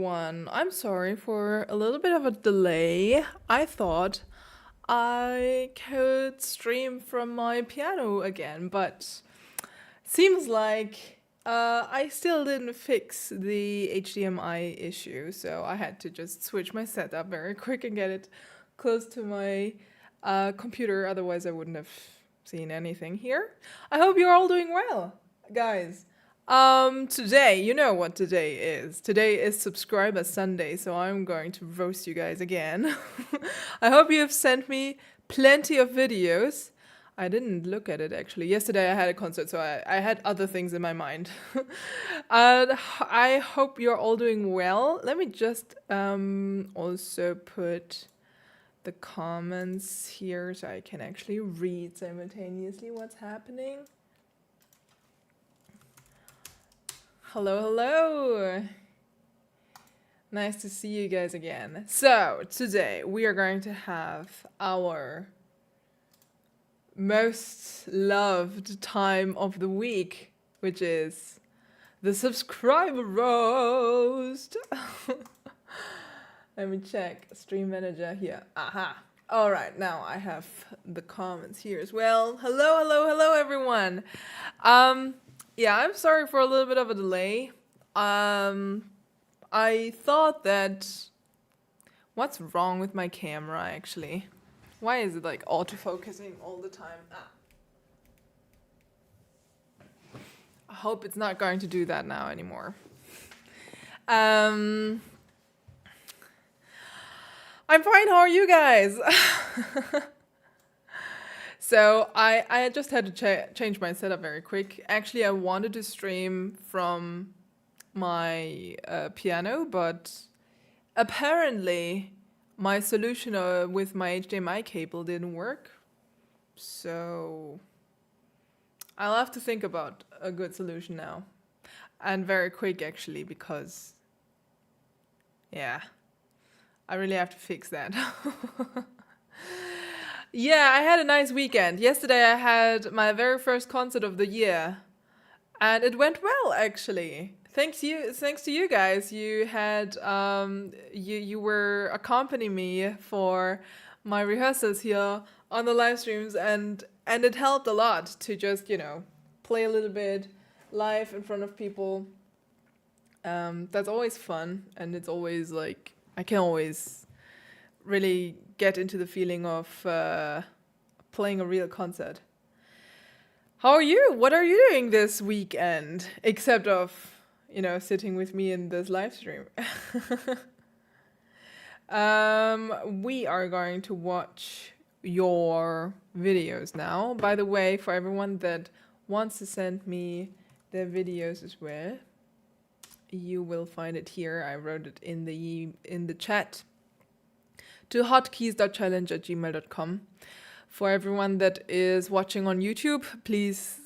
everyone. I'm sorry for a little bit of a delay. I thought I could stream from my piano again, but seems like I still didn't fix the HDMI issue, so I had to just switch my setup very quick and get it close to my computer. Otherwise, I wouldn't have seen anything here. I hope you're all doing well, guys. Today, you know what today is. Today is Subscriber Sunday, so I'm going to roast you guys again. I hope you have sent me plenty of videos. I didn't look at it actually. Yesterday I had a concert, so I had other things in my mind. I hope you're all doing well. Let me just also put the comments here so I can actually read simultaneously what's happening. Hello, hello. Nice to see you guys again. So, today we are going to have our most loved time of the week, which is the subscriber roast. Let me check stream manager here. Aha. All right, now I have the comments here as well. Hello, hello, hello, everyone. Yeah, I'm sorry for a little bit of a delay. I thought that... What's wrong with my camera, actually? Why is it, like, autofocusing all the time? I hope it's not going to do that now anymore. I'm fine, how are you guys? So I just had to change my setup very quick. Actually, I wanted to stream from my piano, but apparently my solution with my HDMI cable didn't work. So I'll have to think about a good solution now. And very quick, actually, because, yeah, I really have to fix that. Yeah, I had a nice weekend. Yesterday I had my very first concert of the year, and it went well, actually. Thanks to you guys. You had you were accompanying me for my rehearsals here on the live streams, and it helped a lot to just, you know, play a little bit live in front of people. That's always fun, and it's always like I can always really get into the feeling of playing a real concert. How are you? What are you doing this weekend? Except of, you know, sitting with me in this live stream. We are going to watch your videos now. By the way, for everyone that wants to send me their videos as well, you will find it here. I wrote it in the chat. To hotkeys.challenge@gmail.com. For everyone that is watching on YouTube, please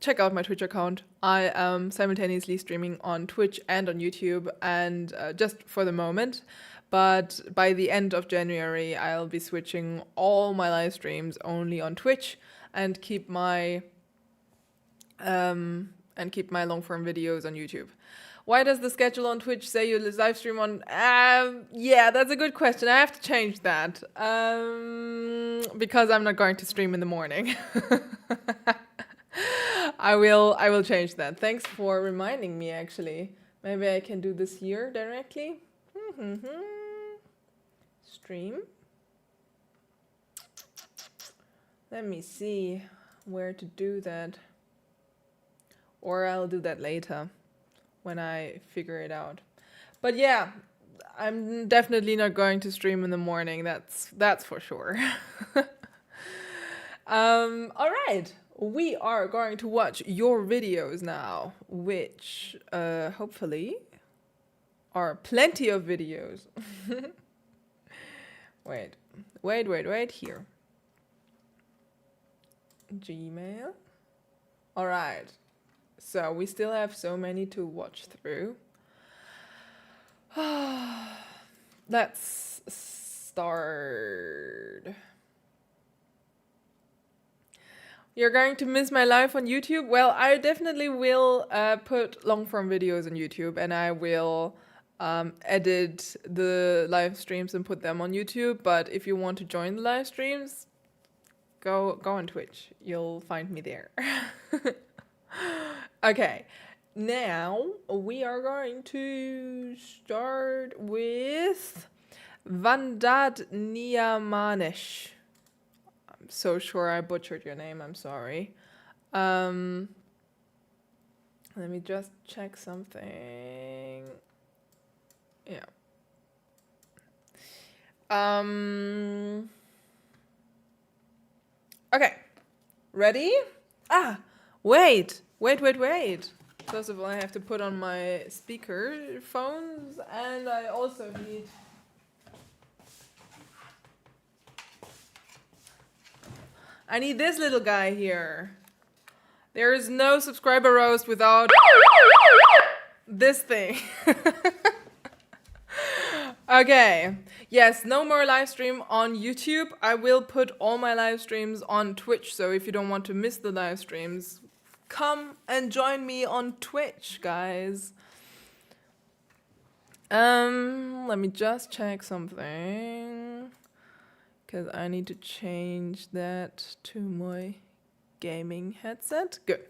check out my Twitch account. I am simultaneously streaming on Twitch and on YouTube, and just for the moment. But by the end of January, I'll be switching all my live streams only on Twitch and keep my long form videos on YouTube. Why does the schedule on Twitch say you live stream on... yeah, that's a good question. I have to change that. Because I'm not going to stream in the morning. I will change that. Thanks for reminding me, actually. Maybe I can do this here directly. Stream. Let me see where to do that. Or I'll do that later, when I figure it out. But yeah, I'm definitely not going to stream in the morning. That's for sure. All right, we are going to watch your videos now, which hopefully are plenty of videos. Wait, here. Gmail. All right. So we still have so many to watch through. Let's start. You're going to miss my life on YouTube? Well, I definitely will put long form videos on YouTube, and I will edit the live streams and put them on YouTube. But if you want to join the live streams, go on Twitch. You'll find me there. Okay, now we are going to start with Vanad Niamish. I'm so sure I butchered your name. I'm sorry. Let me just check something. Yeah. Okay. Ready? Ah, wait. First of all, I have to put on my speaker phones, and I also need... I need this little guy here. There is no subscriber roast without this thing. Okay. Yes, no more live stream on YouTube. I will put all my live streams on Twitch. So if you don't want to miss the live streams, come and join me on Twitch, guys. Let me just check something. Because I need to change that to my gaming headset. Good.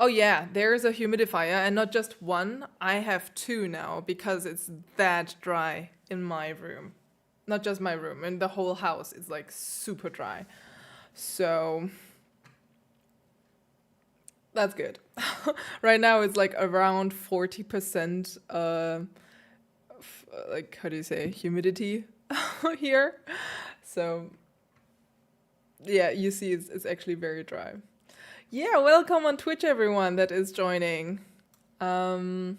Oh yeah, there is a humidifier, and not just one. I have two now because it's that dry in my room. Not just my room, in the whole house. It's like super dry. So that's good. Right now it's like around 40% like, how do you say, humidity here. So yeah, you see it's actually very dry. Yeah, welcome on Twitch, everyone that is joining. I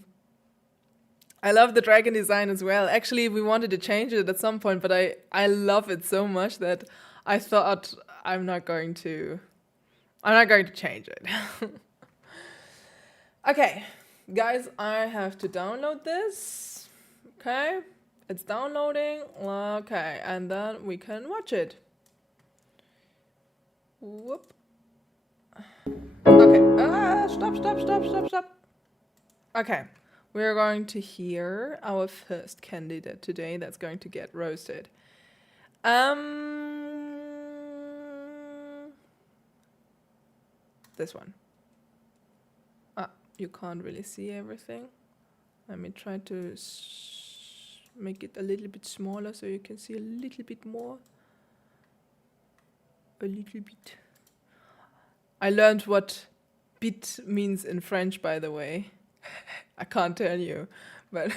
love the dragon design as well. Actually, we wanted to change it at some point, but I love it so much that I thought I'm not going to change it. Okay, guys, I have to download this. Okay, it's downloading. Okay, and then we can watch it. Whoop. Okay, stop. Okay, we're going to hear our first candidate today that's going to get roasted. This one. Ah, you can't really see everything. Let me try to make it a little bit smaller so you can see a little bit more. A little bit. I learned what bit means in French, by the way. I can't tell you, but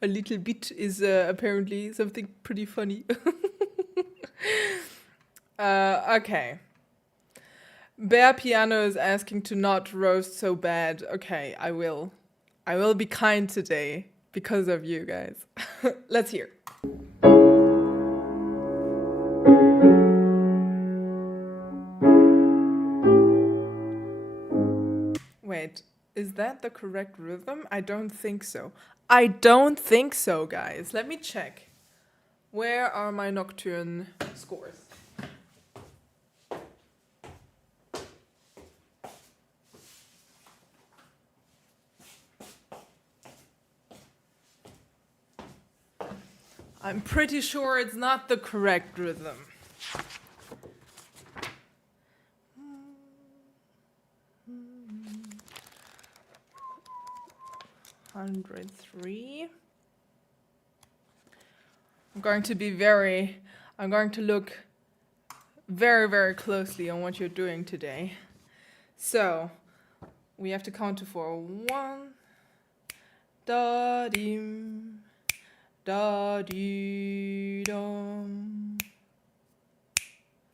a little bit is apparently something pretty funny. Okay. Bear Piano is asking to not roast so bad. Okay, I will. I will be kind today because of you guys. Let's hear. Wait, is that the correct rhythm? I don't think so. I don't think so, guys. Let me check. Where are my nocturne scores? I'm pretty sure it's not the correct rhythm. I'm going to look very, very closely on what you're doing today. So, we have to count to 4. 1, da dim, da dee dum.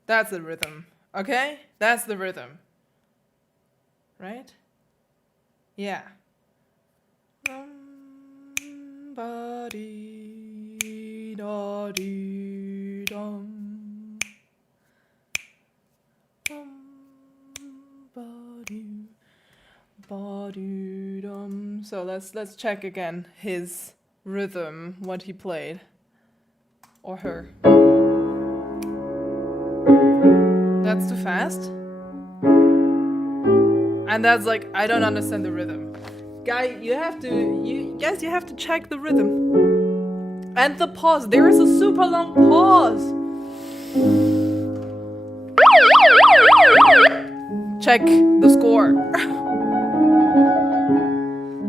That's the rhythm, okay? That's the rhythm. Right? Yeah. Ba dee da dee dum. Ba dee dum. So let's check again his rhythm, what he played, or her. That's too fast, and that's like I don't understand the rhythm. guys, you have to check the rhythm. And the pause. There is a super long pause. Check the score.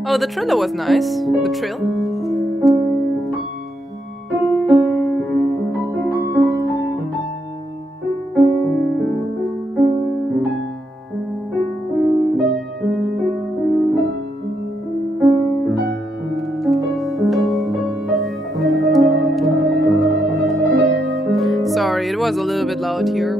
Oh, the trailer was nice. The trill. Sorry, it was a little bit loud here.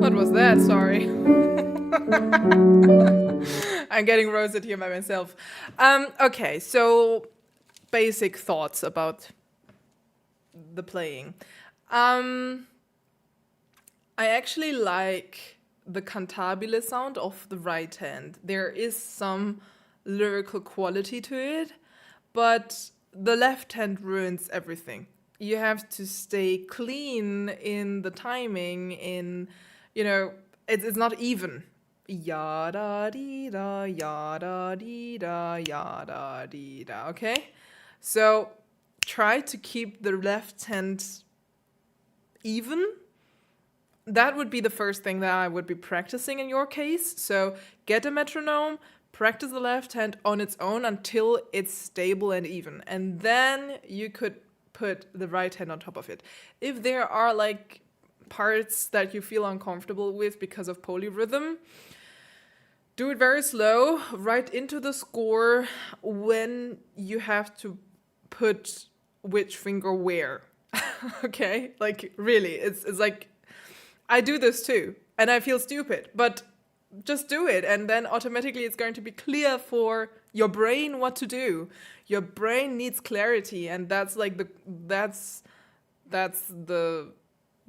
What was that? Sorry. I'm getting roasted here by myself. Okay, so basic thoughts about the playing. I actually like the cantabile sound of the right hand. There is some lyrical quality to it, but the left hand ruins everything. You have to stay clean in the timing, in, you know, it's not even. Yada dee da, yada dee da, yada dee da, okay? So try to keep the left hand even. That would be the first thing that I would be practicing in your case. So get a metronome, practice the left hand on its own until it's stable and even. And then you could put the right hand on top of it. If there are like parts that you feel uncomfortable with because of polyrhythm, do it very slow, right into the score when you have to put which finger where. Okay? Like, really, it's like, I do this too, and I feel stupid, but just do it, and then automatically it's going to be clear for your brain what to do. Your brain needs clarity, and that's like that's the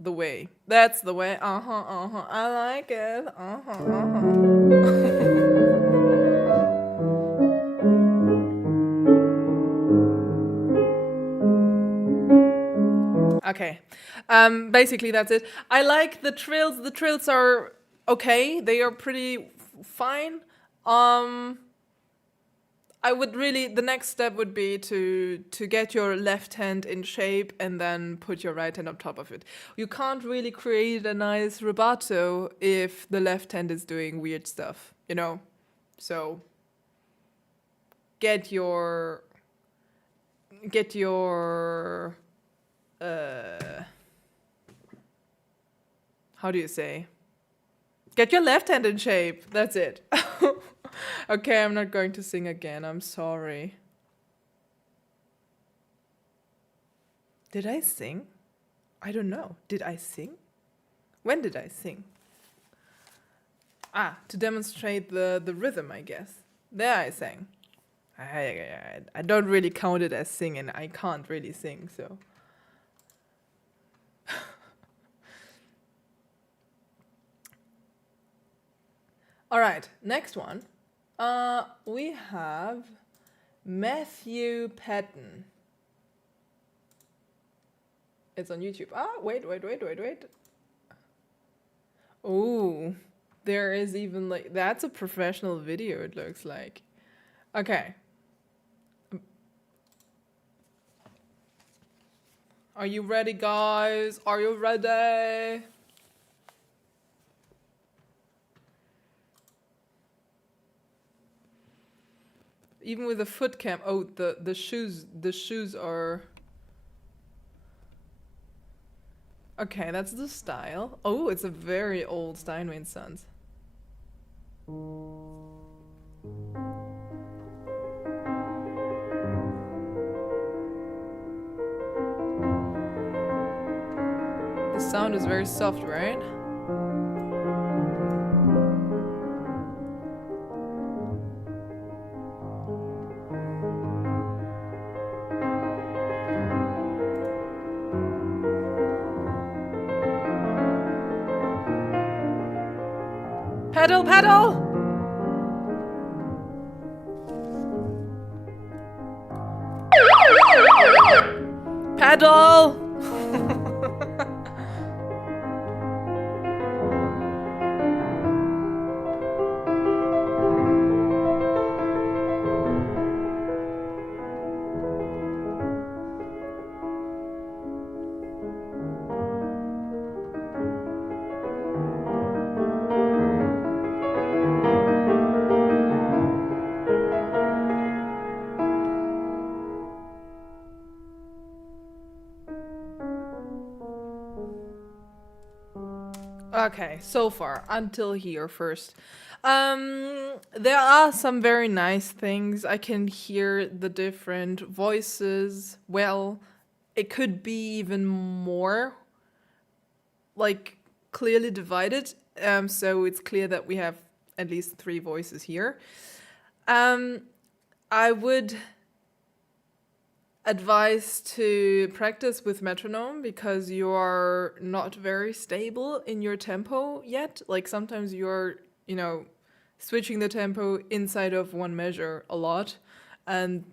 way. That's the way. I like it. Okay. Basically that's it. I like the trills. The trills are okay. They are pretty fine. I would really, the next step would be to get your left hand in shape and then put your right hand on top of it. You can't really create a nice rubato if the left hand is doing weird stuff, you know? So get your how do you say? Get your left hand in shape. That's it. Okay, I'm not going to sing again. I'm sorry. Did I sing? I don't know. Did I sing? When did I sing? To demonstrate the rhythm, I guess. There I sang. I don't really count it as singing. I can't really sing, so. All right, next one. We have Matthew Pton. It's on YouTube. Wait. Oh, there is even like, that's a professional video, it looks like. Okay. Are you ready, guys? Are you ready? Even with the foot cam. Oh, the shoes are. Okay, that's the style. Oh, it's a very old Steinway & Sons. The sound is very soft, right? Pedal, pedal! pedal! Okay, so far, until here first. There are some very nice things. I can hear the different voices well. It could be even more, like, clearly divided. So it's clear that we have at least 3 voices here. I would advise to practice with metronome because you are not very stable in your tempo yet. Like sometimes you're, switching the tempo inside of one measure a lot, and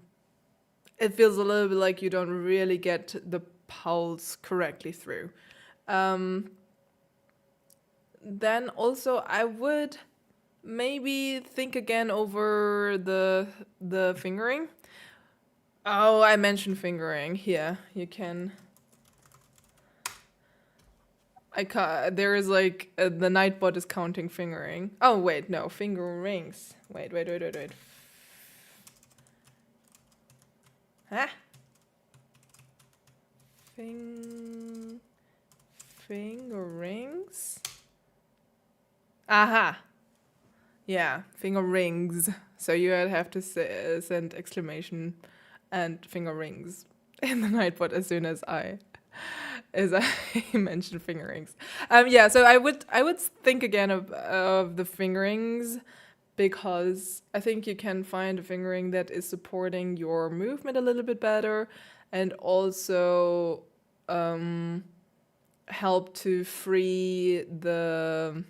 it feels a little bit like you don't really get the pulse correctly through. Then also I would maybe think again over the fingering. Oh, I mentioned fingering. Here, you can. There is like the Nightbot is counting fingering. Oh wait, no, fingerings. Wait. Huh? Fingerings. Aha. Yeah, finger rings. So you would have to send exclamation and finger rings in the Nightbot as soon as I mentioned fingerings. Yeah, so I would think again of the fingerings because I think you can find a fingering that is supporting your movement a little bit better and also help to free the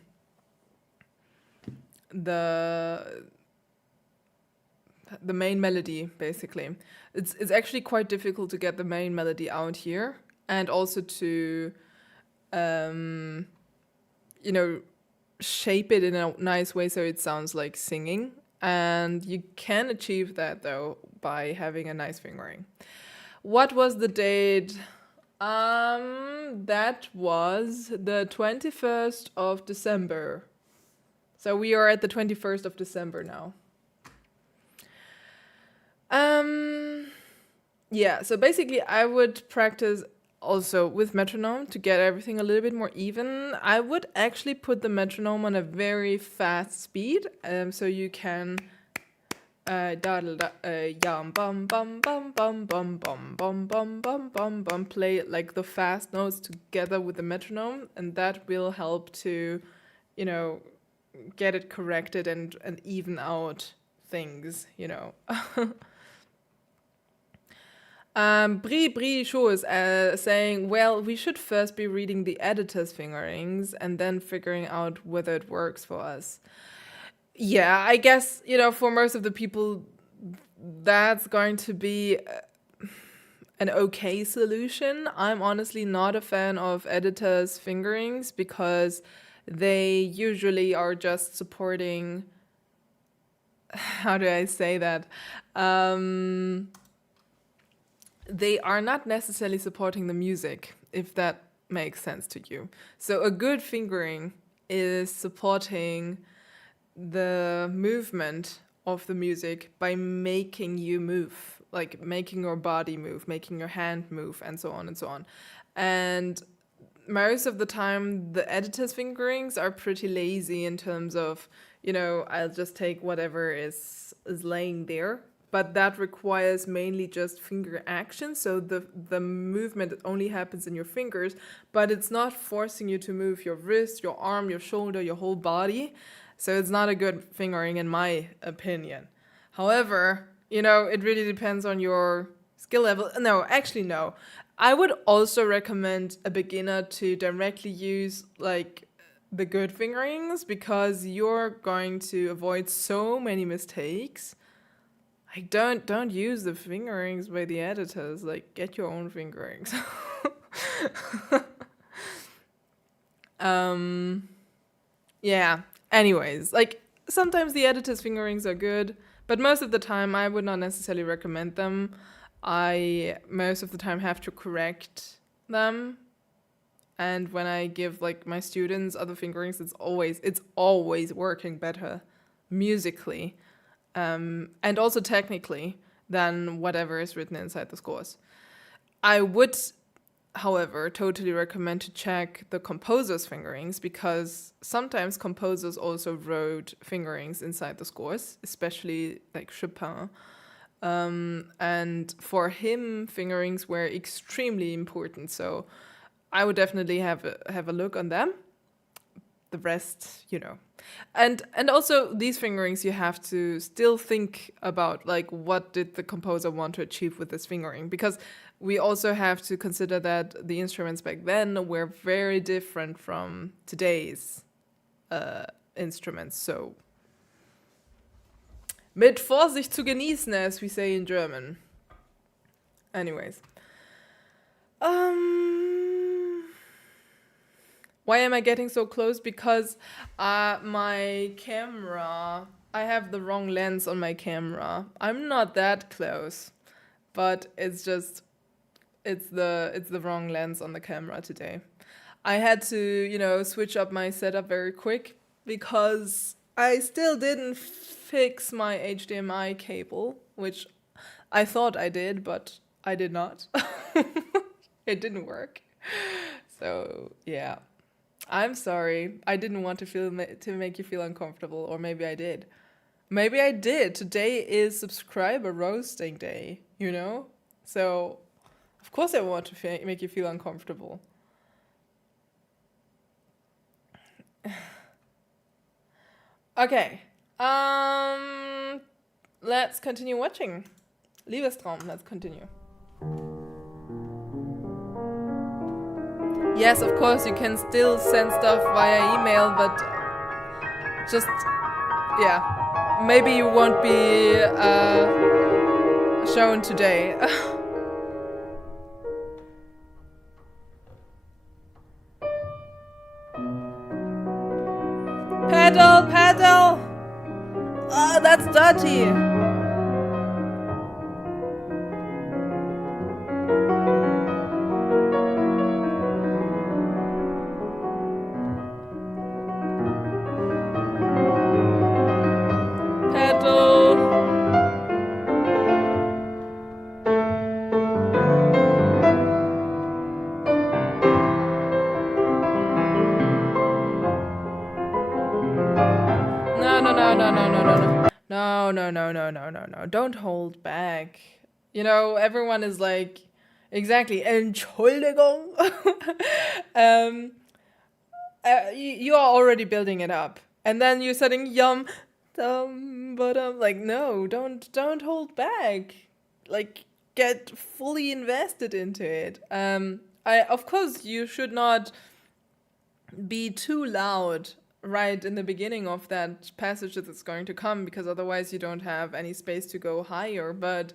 main melody, basically. It's actually quite difficult to get the main melody out here and also to shape it in a nice way so it sounds like singing. And you can achieve that though by having a nice fingering. What was the date? That was the 21st of December. So we are at the 21st of December now. Yeah, so basically I would practice also with metronome to get everything a little bit more even. I would actually put the metronome on a very fast speed, so you can yum bum bum bum bum bum bum bum bum bum bum bum play like the fast notes together with the metronome, and that will help to, get it corrected and even out things, Brie Shaw is saying, well, we should first be reading the editor's fingerings and then figuring out whether it works for us. Yeah, I guess, for most of the people, that's going to be an okay solution. I'm honestly not a fan of editor's fingerings because they usually are just supporting, how do I say that? They are not necessarily supporting the music, if that makes sense to you. So a good fingering is supporting the movement of the music by making you move, like making your body move, making your hand move, and so on and so on. And most of the time, the editor's fingerings are pretty lazy in terms of, I'll just take whatever is laying there. But that requires mainly just finger action. So the movement only happens in your fingers, but it's not forcing you to move your wrist, your arm, your shoulder, your whole body. So it's not a good fingering in my opinion. However, it really depends on your skill level. No, actually, no. I would also recommend a beginner to directly use like the good fingerings because you're going to avoid so many mistakes. Like, don't use the fingerings by the editors. Like, get your own fingerings. Yeah. Anyways, like, sometimes the editor's fingerings are good, but most of the time I would not necessarily recommend them. I most of the time have to correct them. And when I give like my students other fingerings, it's always working better musically, and also technically than whatever is written inside the scores. I would, however, totally recommend to check the composer's fingerings, because sometimes composers also wrote fingerings inside the scores, especially like Chopin. And for him, fingerings were extremely important. So I would definitely have a look on them. The rest, you know. And also these fingerings, you have to still think about, like, what did the composer want to achieve with this fingering? Because we also have to consider that the instruments back then were very different from today's instruments. So mit Vorsicht zu genießen, as we say in German. Anyways. Why am I getting so close? Because my camera, I have the wrong lens on my camera. I'm not that close, but it's the wrong lens on the camera today. I had to, switch up my setup very quick because I still didn't fix my HDMI cable, which I thought I did, but I did not. It didn't work. So, yeah. I'm sorry. I didn't want to make you feel uncomfortable, or maybe I did. Maybe I did. Today is subscriber roasting day, So, of course I want to make you feel uncomfortable. Okay. Let's continue watching. Liebestraum, let's continue. Yes, of course, you can still send stuff via email, but just, yeah, maybe you won't be shown today. Pedal! Oh, that's dirty! No. Don't hold back. Everyone is like, exactly, Entschuldigung. You are already building it up. And then you're setting yum, but like, no, don't hold back. Like, get fully invested into it. Of course, you should not be too loud right in the beginning of that passage that's going to come, because otherwise you don't have any space to go higher. But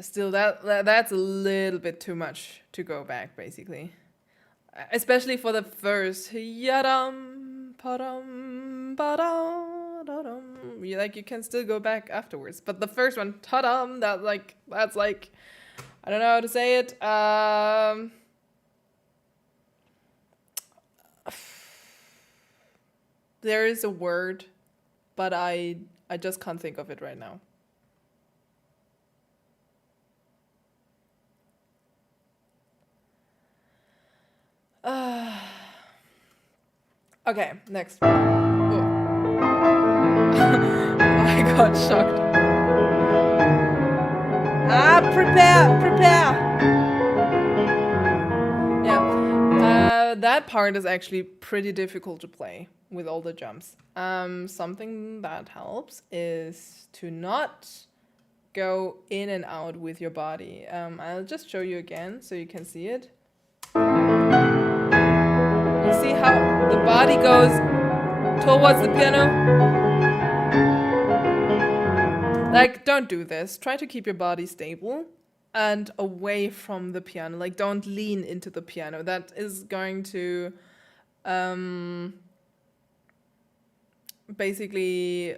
still, that's a little bit too much to go back, basically, especially for the first yadam padam badam. You can still go back afterwards, but the first one, tadam, that's like I don't know how to say it. There is a word, but I just can't think of it right now. Okay, next. Oh. I got shocked. Prepare! Yeah. That part is actually pretty difficult to play with all the jumps. Something that helps is to not go in and out with your body. I'll just show you again so you can see it. You see how the body goes towards the piano? Like, don't do this. Try to keep your body stable and away from the piano. Like, don't lean into the piano. That is going to basically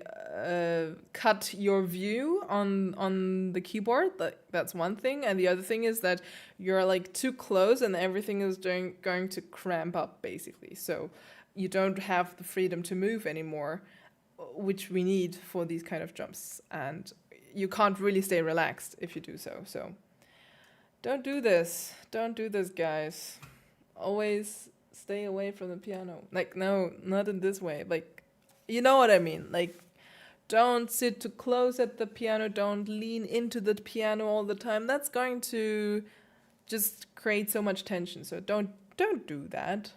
cut your view on the keyboard. That's one thing, and the other thing is that you're like too close and everything is going to cramp up basically, so you don't have the freedom to move anymore, which we need for these kind of jumps, and you can't really stay relaxed if you do so don't do this, guys. Always stay away from the piano. Like, no, not in this way. Like, you know what I mean? Like, don't sit too close at the piano. Don't lean into the piano all the time. That's going to just create so much tension. So don't do that.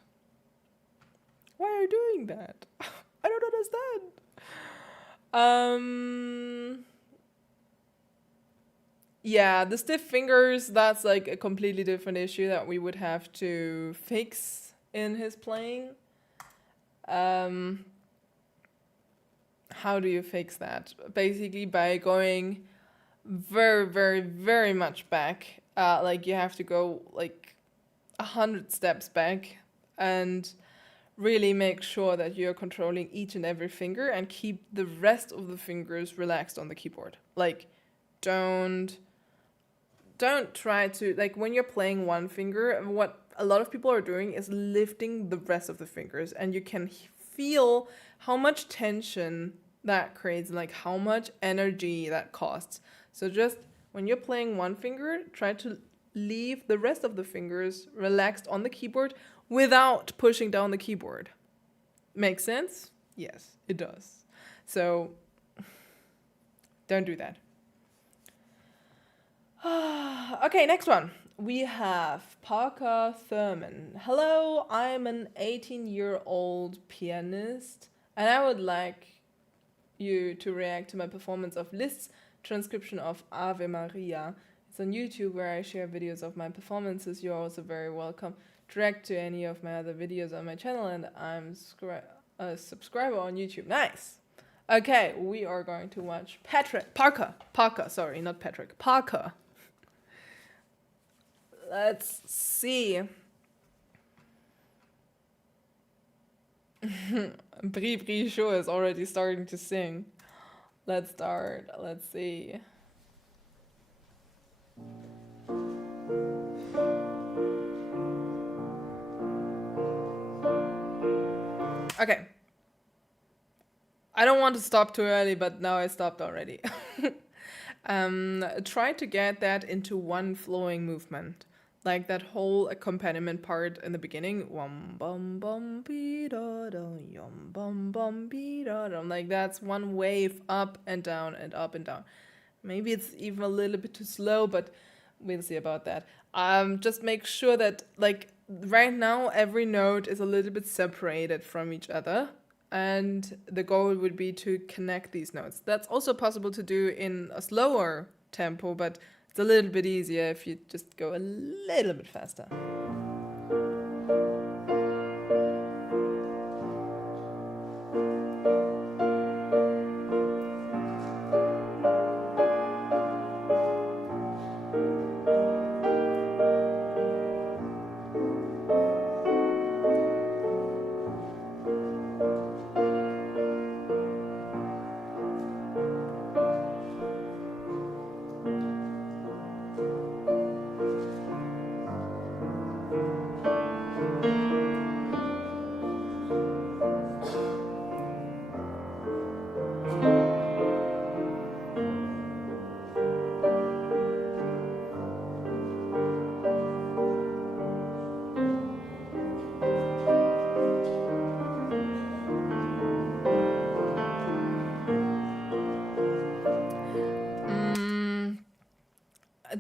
Why are you doing that? I don't understand. Yeah, the stiff fingers, that's like a completely different issue that we would have to fix in his playing. How do you fix that? Basically by going very, very, very much back. Like, you have to go like 100 steps back and really make sure that you're controlling each and every finger and keep the rest of the fingers relaxed on the keyboard. Like, don't try to, like, when you're playing one finger, what a lot of people are doing is lifting the rest of the fingers, and you can feel how much tension that creates, like how much energy that costs. So just when you're playing one finger, try to leave the rest of the fingers relaxed on the keyboard without pushing down the keyboard. Make sense? Yes, it does. So don't do that. Okay, next one. We have Parker Thurman. Hello, I'm an 18-year-old pianist, and I would like you to react to my performance of Liszt's transcription of Ave Maria. It's on YouTube, where I share videos of my performances. You're also very welcome to react to any of my other videos on my channel, and I'm a subscriber on YouTube. Nice! Okay, we are going to watch Parker, sorry, not Patrick, Parker. Let's see. Bri Show is already starting to sing. Let's start. Let's see. Okay. I don't want to stop too early, but now I stopped already. Try to get that into one flowing movement. Like that whole accompaniment part in the beginning. Wum bum bum be da da yum bum bum be da da. Like, that's one wave up and down and up and down. Maybe it's even a little bit too slow, but we'll see about that. Just make sure that, like, right now every note is a little bit separated from each other, and the goal would be to connect these notes. That's also possible to do in a slower tempo, but it's a little bit easier if you just go a little bit faster.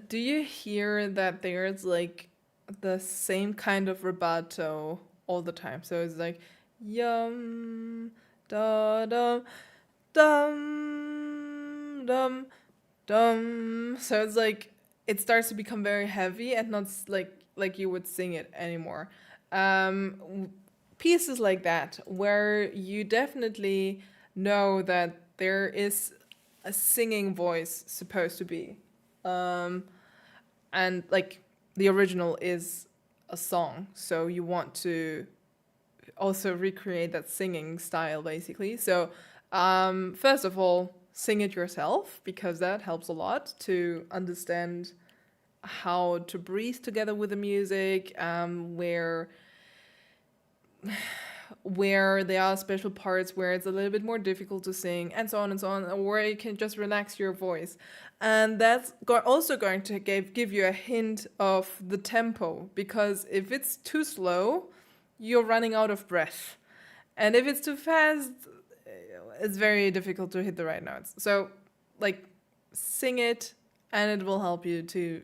Do you hear that there's like the same kind of rubato all the time? So it's like yum da dum dum dum dum. So it's like it starts to become very heavy and not like you would sing it anymore. Pieces like that where you definitely know that there is a singing voice supposed to be. And like the original is a song, so you want to also recreate that singing style basically. So first of all, sing it yourself, because that helps a lot to understand how to breathe together with the music, where there are special parts where it's a little bit more difficult to sing, and so on and so on, or where you can just relax your voice. And that's also going to give you a hint of the tempo, because if it's too slow, you're running out of breath. And if it's too fast, it's very difficult to hit the right notes. So, like, sing it, and it will help you to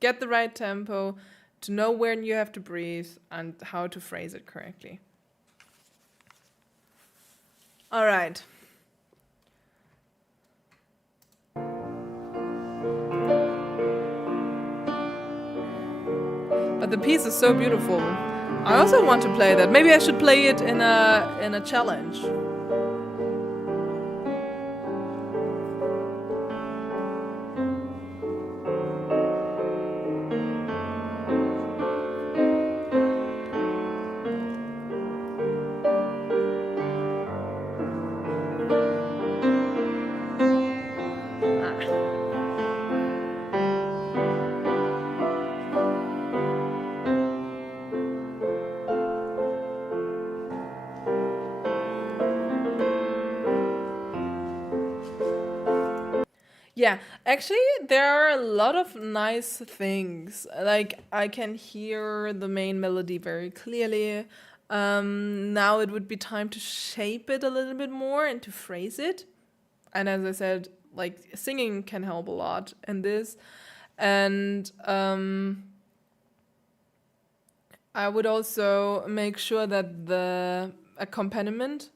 get the right tempo, to know when you have to breathe, and how to phrase it correctly. All right. But the piece is so beautiful. I also want to play that. Maybe I should play it in a challenge. Yeah, actually, there are a lot of nice things. Like, I can hear the main melody very clearly. Now it would be time to shape it a little bit more and to phrase it. And as I said, like, singing can help a lot in this. And I would also make sure that the accompaniment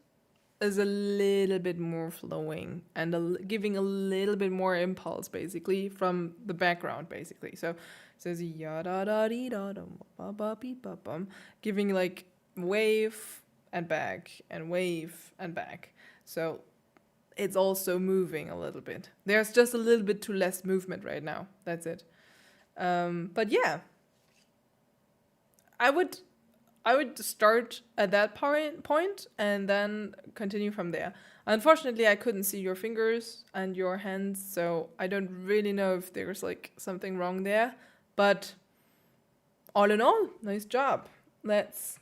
is a little bit more flowing and giving a little bit more impulse, basically, from the background, basically. So it says ya da da dee da dum ba ba beep ba bum, giving like wave and back and wave and back. So it's also moving a little bit. There's just a little bit too less movement right now. That's it. But yeah, I would start at that point and then continue from there. Unfortunately, I couldn't see your fingers and your hands, so I don't really know if there's like something wrong there. But all in all, nice job. Let's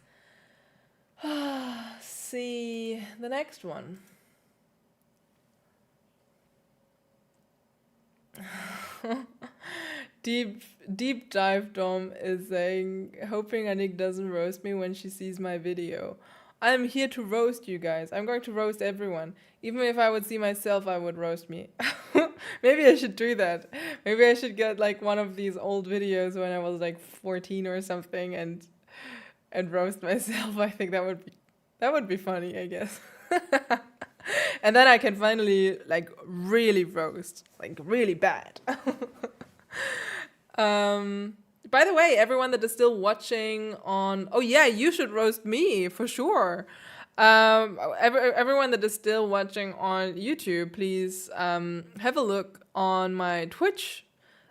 see the next one. Deep dive Dom is saying, hoping Anik doesn't roast me when she sees my video. I'm here to roast you guys. I'm going to roast everyone. Even if I would see myself, I would roast me. Maybe I should do that. Maybe I should get like one of these old videos when I was like 14 or something and roast myself. I think that would be funny, I guess. And then I can finally like really roast, like really bad. By the way, everyone that is still watching on, oh yeah, you should roast me for sure. Everyone that is still watching on YouTube, please have a look on my Twitch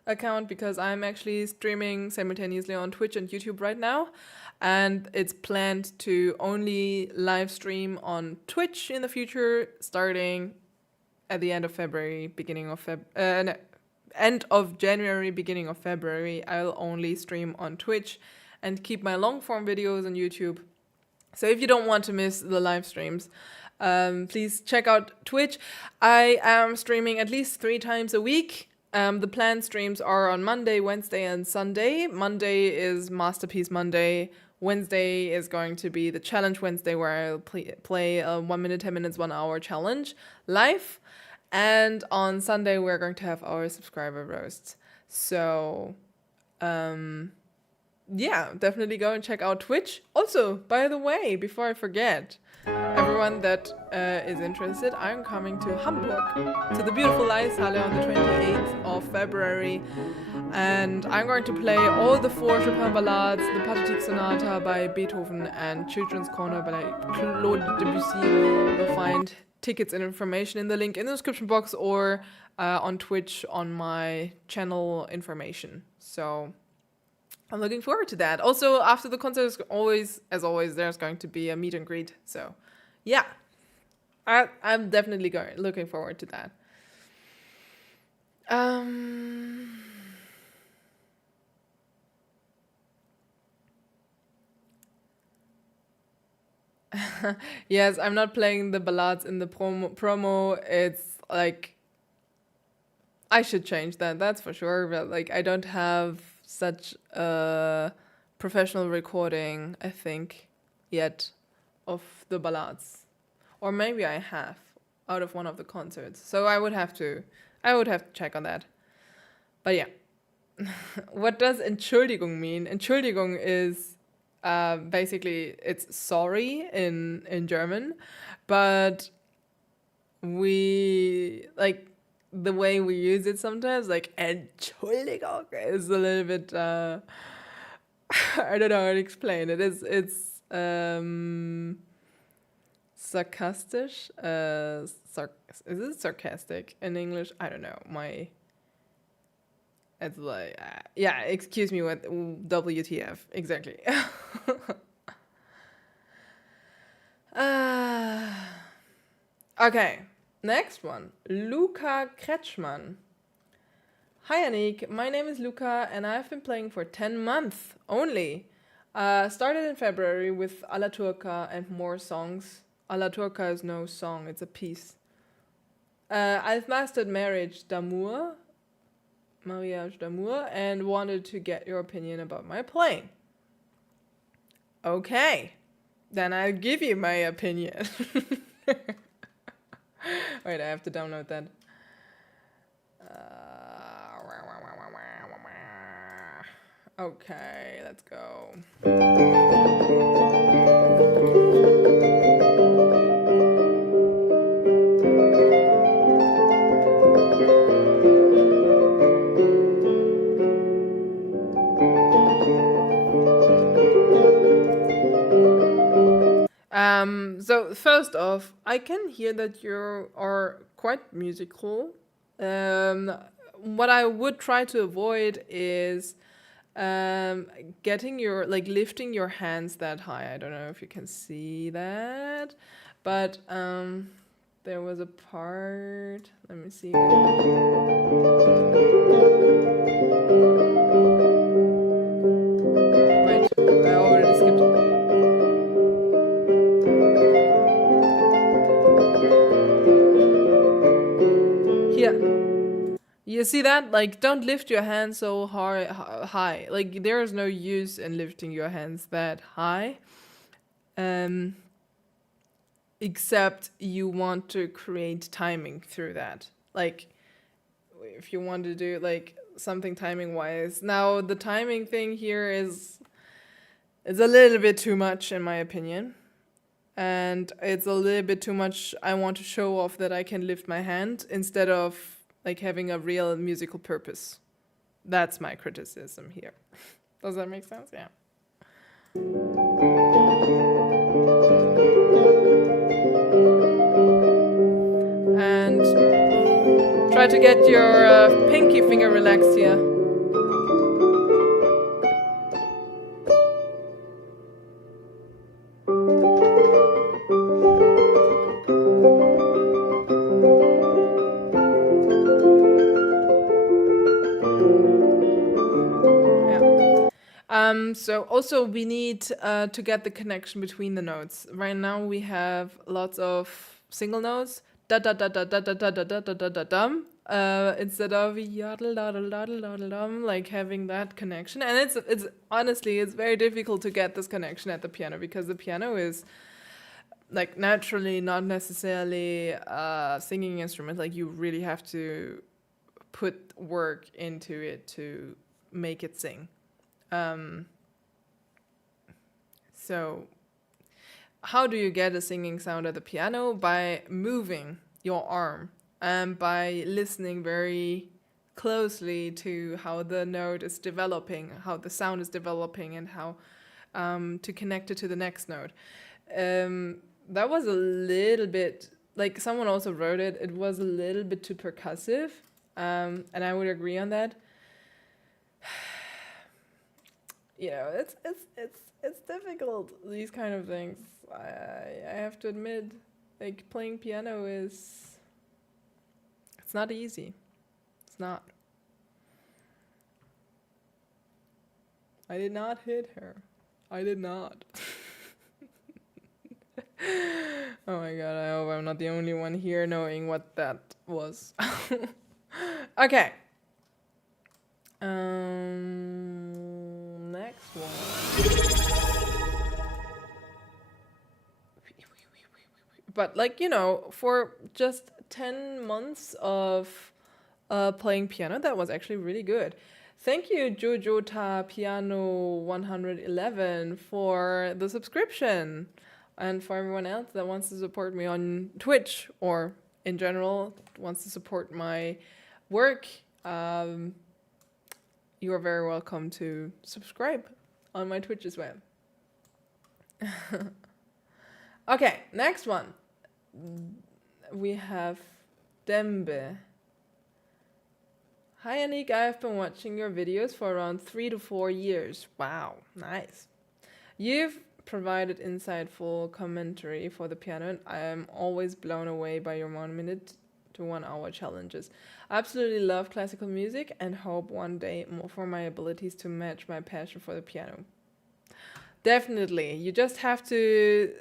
account, because I'm actually streaming simultaneously on Twitch and YouTube right now, and it's planned to only live stream on Twitch in the future, starting at the end of February, end of January, beginning of February. I'll only stream on Twitch and keep my long form videos on YouTube. So if you don't want to miss the live streams, please check out Twitch. I am streaming at least 3 times a week. The planned streams are on Monday, Wednesday, and Sunday. Monday is Masterpiece Monday. Wednesday is going to be the Challenge Wednesday, where I'll play a 1 minute, 10 minutes, 1 hour challenge live. And on Sunday, we're going to have our subscriber roasts. So, yeah, definitely go and check out Twitch. Also, by the way, before I forget, everyone that is interested, I'm coming to Hamburg, to the beautiful LAEISZHALLE on the 28th of February. And I'm going to play all the 4 Chopin ballades, the Pathetique Sonata by Beethoven, and Children's Corner by Claude Debussy. You'll find tickets and information in the link in the description box or on Twitch on my channel information. So I'm looking forward to that. Also, after the concert, as always, there's going to be a meet and greet. So, yeah, I'm definitely looking forward to that. Yes, I'm not playing the ballads in the promo. It's like, I should change that, that's for sure. But like, I don't have such a professional recording, I think, yet of the ballads. Or maybe I have out of one of the concerts. So I would have to check on that. But yeah. What does Entschuldigung mean? Entschuldigung is basically, it's sorry in German, but we, like, the way we use it sometimes, like, Entschuldigung is a little bit, I don't know how to explain it. It's sarcastic. Is it sarcastic in English? I don't know. It's like, yeah, excuse me, what WTF, exactly. Okay, next one. Luca Kretchman. Hi Anik, my name is Luca and I've been playing for 10 months only. Started in February with Alla Turca and more songs. Alla Turca is no song, it's a piece. I've mastered Mariage d'Amour, and wanted to get your opinion about my playing. Okay, then I'll give you my opinion. Wait, I have to download that. Okay, let's go. So first off, I can hear that you are quite musical. What I would try to avoid is lifting your hands that high. I don't know if you can see that, but there was a part. Let me see. Wait, I already skipped it. You see that? Like, don't lift your hands so high. Like, there is no use in lifting your hands that high. Except you want to create timing through that. Like, if you want to do, like, something timing-wise. Now, the timing thing here is a little bit too much, in my opinion. And it's a little bit too much. I want to show off that I can lift my hand instead of like having a real musical purpose. That's my criticism here. Does that make sense? Yeah. And try to get your pinky finger relaxed here. So also we need to get the connection between the notes. Right now we have lots of single notes, da da da da da da da da da da da da dum, instead of yodel dodel dodel dodel dum, like having that connection. And it's honestly it's very difficult to get this connection at the piano because the piano is like naturally not necessarily a singing instrument. Like you really have to put work into it to make it sing. So how do you get a singing sound at the piano? By moving your arm and by listening very closely to how the note is developing, how the sound is developing, and how to connect it to the next note. That was a little bit like someone also wrote it, it was a little bit too percussive. And I would agree on that. You know, it's difficult, these kind of things. I have to admit, like playing piano it's not easy. It's not. I did not hit her. I did not. Oh my god, I hope I'm not the only one here knowing what that was. Okay. Next one. But like, you know, for just 10 months of playing piano, that was actually really good. Thank you, Jojota Piano 111, for the subscription. And for everyone else that wants to support me on Twitch or in general wants to support my work, you are very welcome to subscribe on my Twitch as well. Okay, next one. We have Dembe. Hi Anik, I have been watching your videos for around 3 to 4 years. Wow, nice. You've provided insightful commentary for the piano, and I am always blown away by your 1 minute to 1 hour challenges. I absolutely love classical music and hope one day more for my abilities to match my passion for the piano. Definitely, you just have to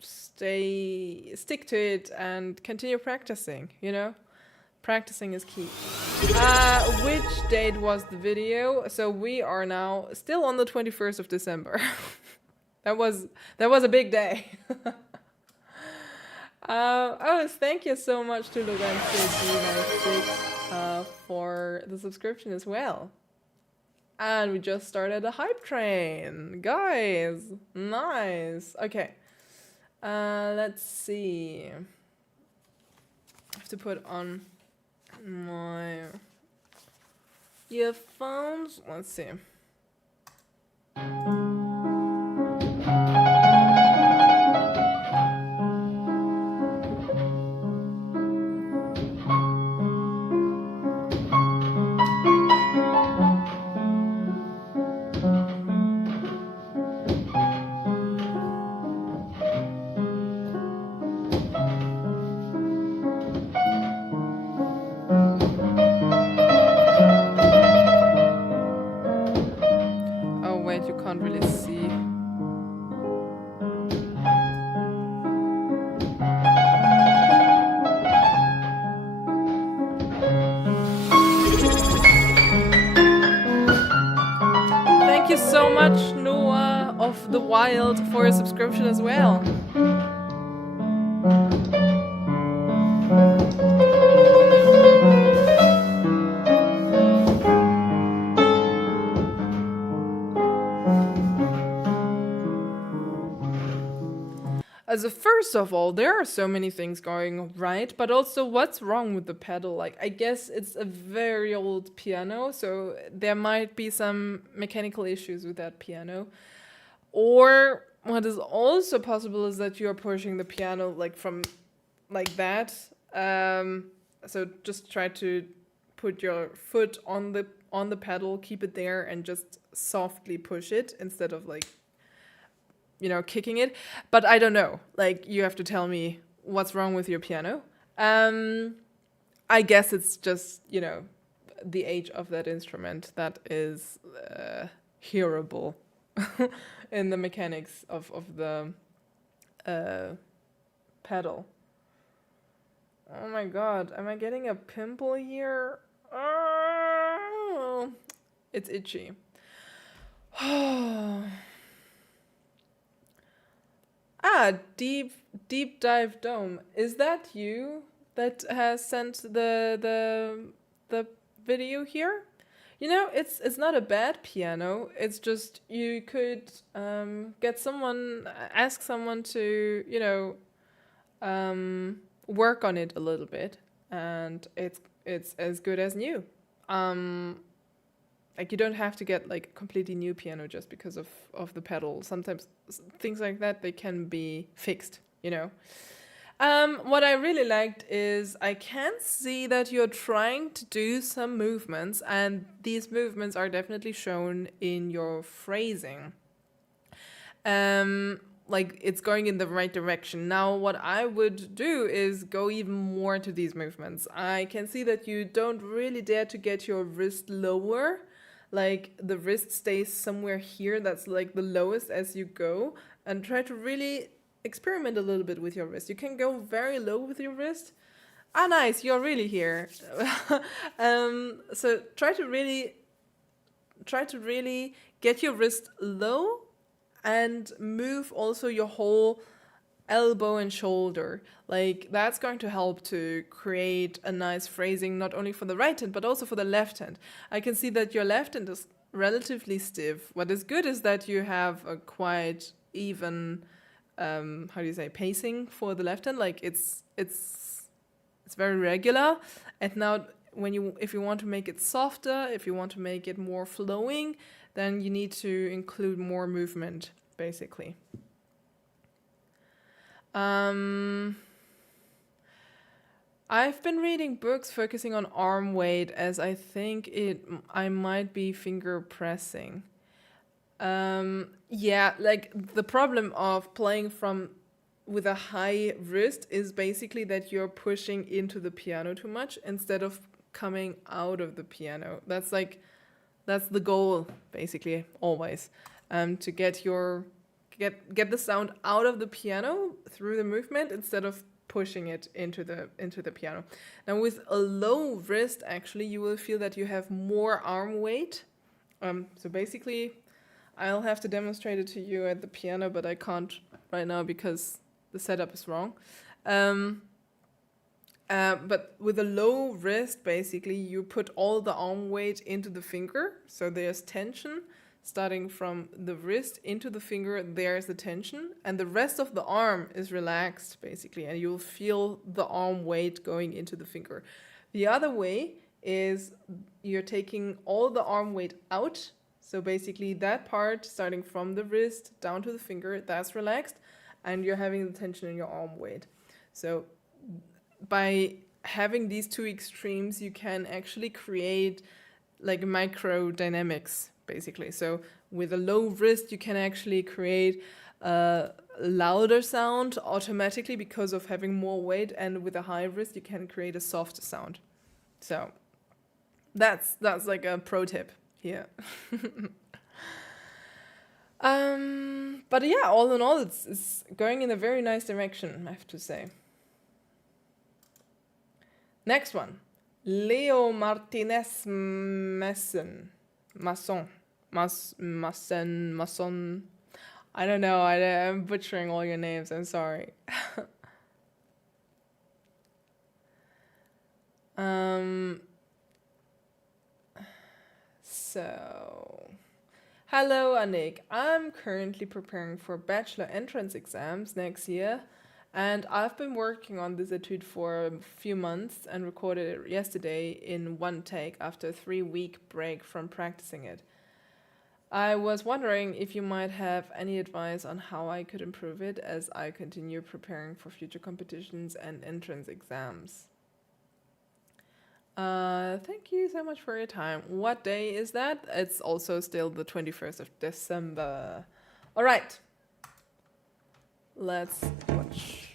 stick to it and continue practicing, you know? Practicing is key. Which date was the video? So we are now still on the 21st of December. That was a big day. Oh, thank you so much to Luca and for the subscription as well. And we just started a hype train. Guys, nice. Okay. Let's see. I have to put on my earphones. Let's see. The Wild for a subscription as well. As a first of all, there are so many things going right, but also what's wrong with the pedal? Like, I guess it's a very old piano, so there might be some mechanical issues with that piano. Or what is also possible is that you're pushing the piano like from like that. So just try to put your foot on the pedal, keep it there, and just softly push it instead of like, you know, kicking it. But I don't know. Like, you have to tell me what's wrong with your piano. I guess it's just, you know, the age of that instrument that is hearable. In the mechanics of the pedal. Oh my god, am I getting a pimple here? Oh, it's itchy. Deep Dive Dome. Is that you that has sent the video here? You know, it's not a bad piano. It's just you could ask someone to, you know, work on it a little bit, and it's as good as new. Like, you don't have to get like a completely new piano just because of the pedal. Sometimes things like that, they can be fixed, you know. What I really liked is I can see that you're trying to do some movements, and these movements are definitely shown in your phrasing. Like it's going in the right direction. Now, what I would do is go even more to these movements. I can see that you don't really dare to get your wrist lower. Like the wrist stays somewhere here. That's like the lowest as you go, and try to really experiment a little bit with your wrist. You can go very low with your wrist. Ah, nice, you're really here. So try to really get your wrist low and move also your whole elbow and shoulder. Like that's going to help to create a nice phrasing, not only for the right hand, but also for the left hand. I can see that your left hand is relatively stiff. What is good is that you have a quite even pacing for the left hand. Like it's very regular. And now if you want to make it softer, if you want to make it more flowing, then you need to include more movement, basically. I've been reading books focusing on arm weight, as I think I might be finger pressing. Yeah, like the problem of playing with a high wrist is basically that you're pushing into the piano too much instead of coming out of the piano. That's the goal, basically, always, to get the sound out of the piano through the movement instead of pushing it into the piano. Now, with a low wrist, actually, you will feel that you have more arm weight. So basically, I'll have to demonstrate it to you at the piano, but I can't right now because the setup is wrong. But with a low wrist, basically, you put all the arm weight into the finger. So there's tension starting from the wrist into the finger. There's the tension. And the rest of the arm is relaxed, basically. And you'll feel the arm weight going into the finger. The other way is you're taking all the arm weight out. So basically that part starting from the wrist down to the finger, that's relaxed. And you're having the tension in your arm weight. So by having these two extremes, you can actually create like micro dynamics, basically. So with a low wrist, you can actually create a louder sound automatically because of having more weight, and with a high wrist, you can create a softer sound. So that's like a pro tip here. But yeah, all in all, it's going in a very nice direction, I have to say. Next one, Leo Martinez Masson. I don't know, I'm butchering all your names, I'm sorry. So, hello Anik, I'm currently preparing for bachelor entrance exams next year, and I've been working on this etude for a few months and recorded it yesterday in one take after a 3-week break from practicing it. I was wondering if you might have any advice on how I could improve it as I continue preparing for future competitions and entrance exams. Thank you so much for your time. What day is that? It's also still the 21st of December. All right. Let's watch.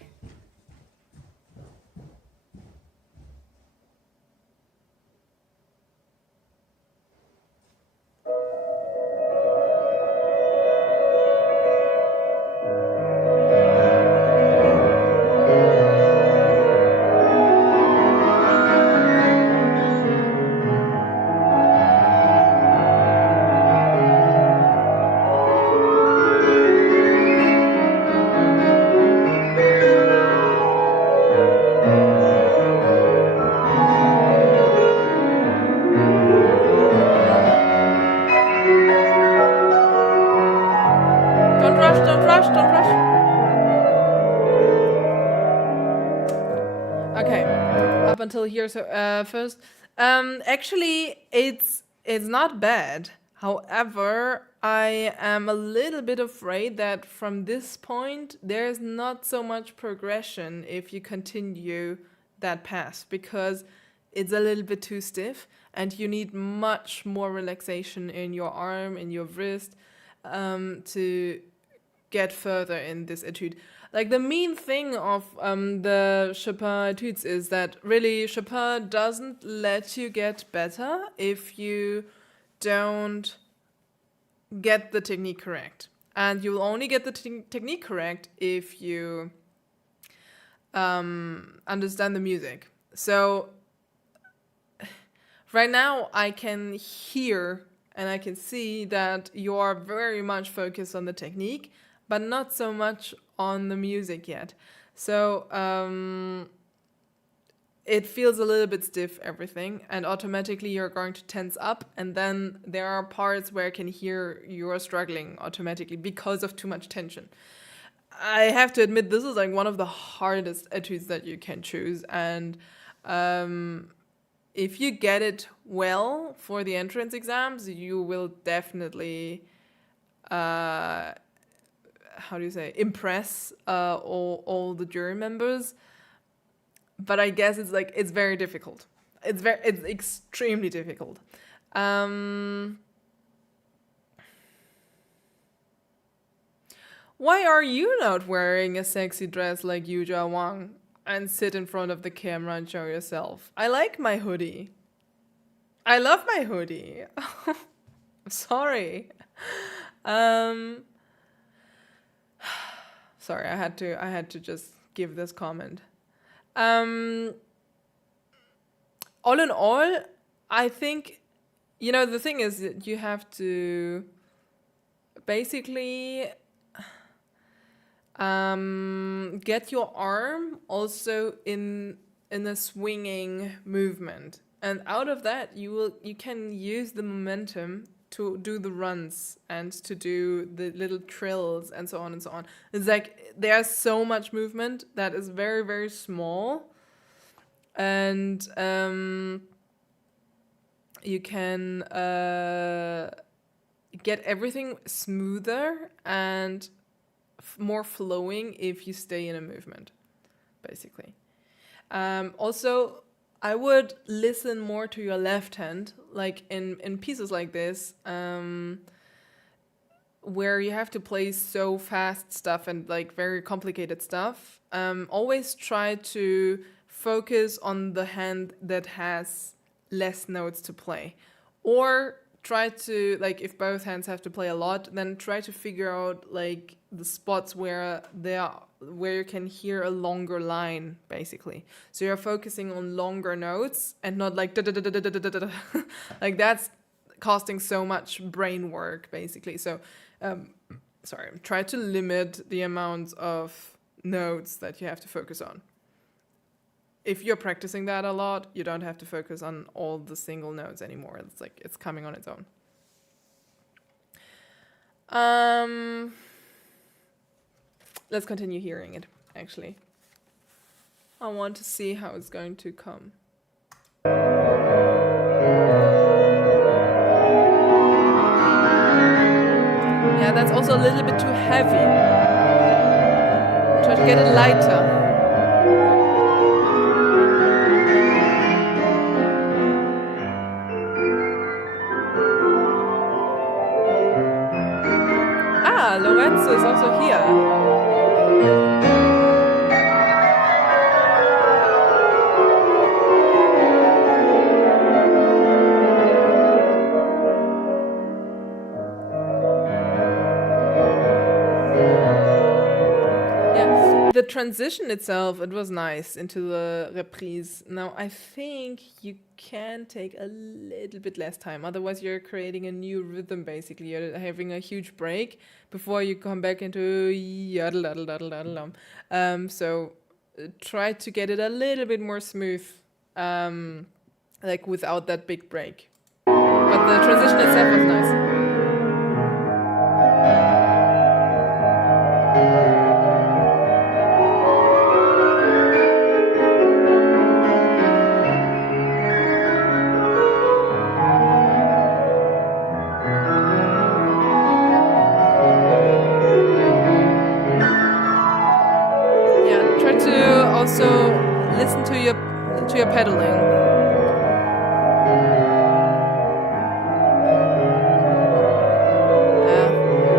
Until here, so first, actually, it's not bad. However, I am a little bit afraid that from this point, there's not so much progression if you continue that path, because it's a little bit too stiff and you need much more relaxation in your arm, in your wrist, to get further in this etude. Like, the main thing of the Chopin etudes is that really Chopin doesn't let you get better if you don't get the technique correct. And you will only get the technique correct if you understand the music. So right now I can hear and I can see that you are very much focused on the technique, but not so much on the music yet. So it feels a little bit stiff, everything, and automatically you're going to tense up, and then there are parts where I can hear you're struggling automatically because of too much tension. I have to admit, this is like one of the hardest etudes that you can choose, and if you get it well for the entrance exams, you will definitely, impress all the jury members. But I guess it's very difficult. It's extremely difficult. Why are you not wearing a sexy dress like Yuja Wang and sit in front of the camera and show yourself? I like my hoodie. I love my hoodie. Sorry. Sorry, I had to just give this comment. All in all, I think, the thing is that you have to basically get your arm also in a swinging movement. And out of that, you can use the momentum to do the runs and to do the little trills and so on and so on. It's like there's so much movement that is very, very small. And you can get everything smoother and more flowing if you stay in a movement, basically. Also, I would listen more to your left hand, like in pieces like this, where you have to play so fast stuff and like very complicated stuff. Always try to focus on the hand that has less notes to play. Or try to, like, if both hands have to play a lot, then try to figure out like the spots where you can hear a longer line, basically. So you're focusing on longer notes and not like da-da-da-da-da-da-da. Like, that's costing so much brain work, basically. So try to limit the amount of notes that you have to focus on. If you're practicing that a lot, you don't have to focus on all the single notes anymore. It's like it's coming on its own. Let's continue hearing it, actually. I want to see how it's going to come. Yeah, that's also a little bit too heavy. Try to get it lighter. Lorenzo is also here. Yeah, the transition itself, it was nice into the reprise. Now, I think you can take a little bit less time. Otherwise, you're creating a new rhythm, basically. You're having a huge break before you come back into yadel, daddle, daddle, daddle, so try to get it a little bit more smooth, like without that big break. But the transition itself was nice.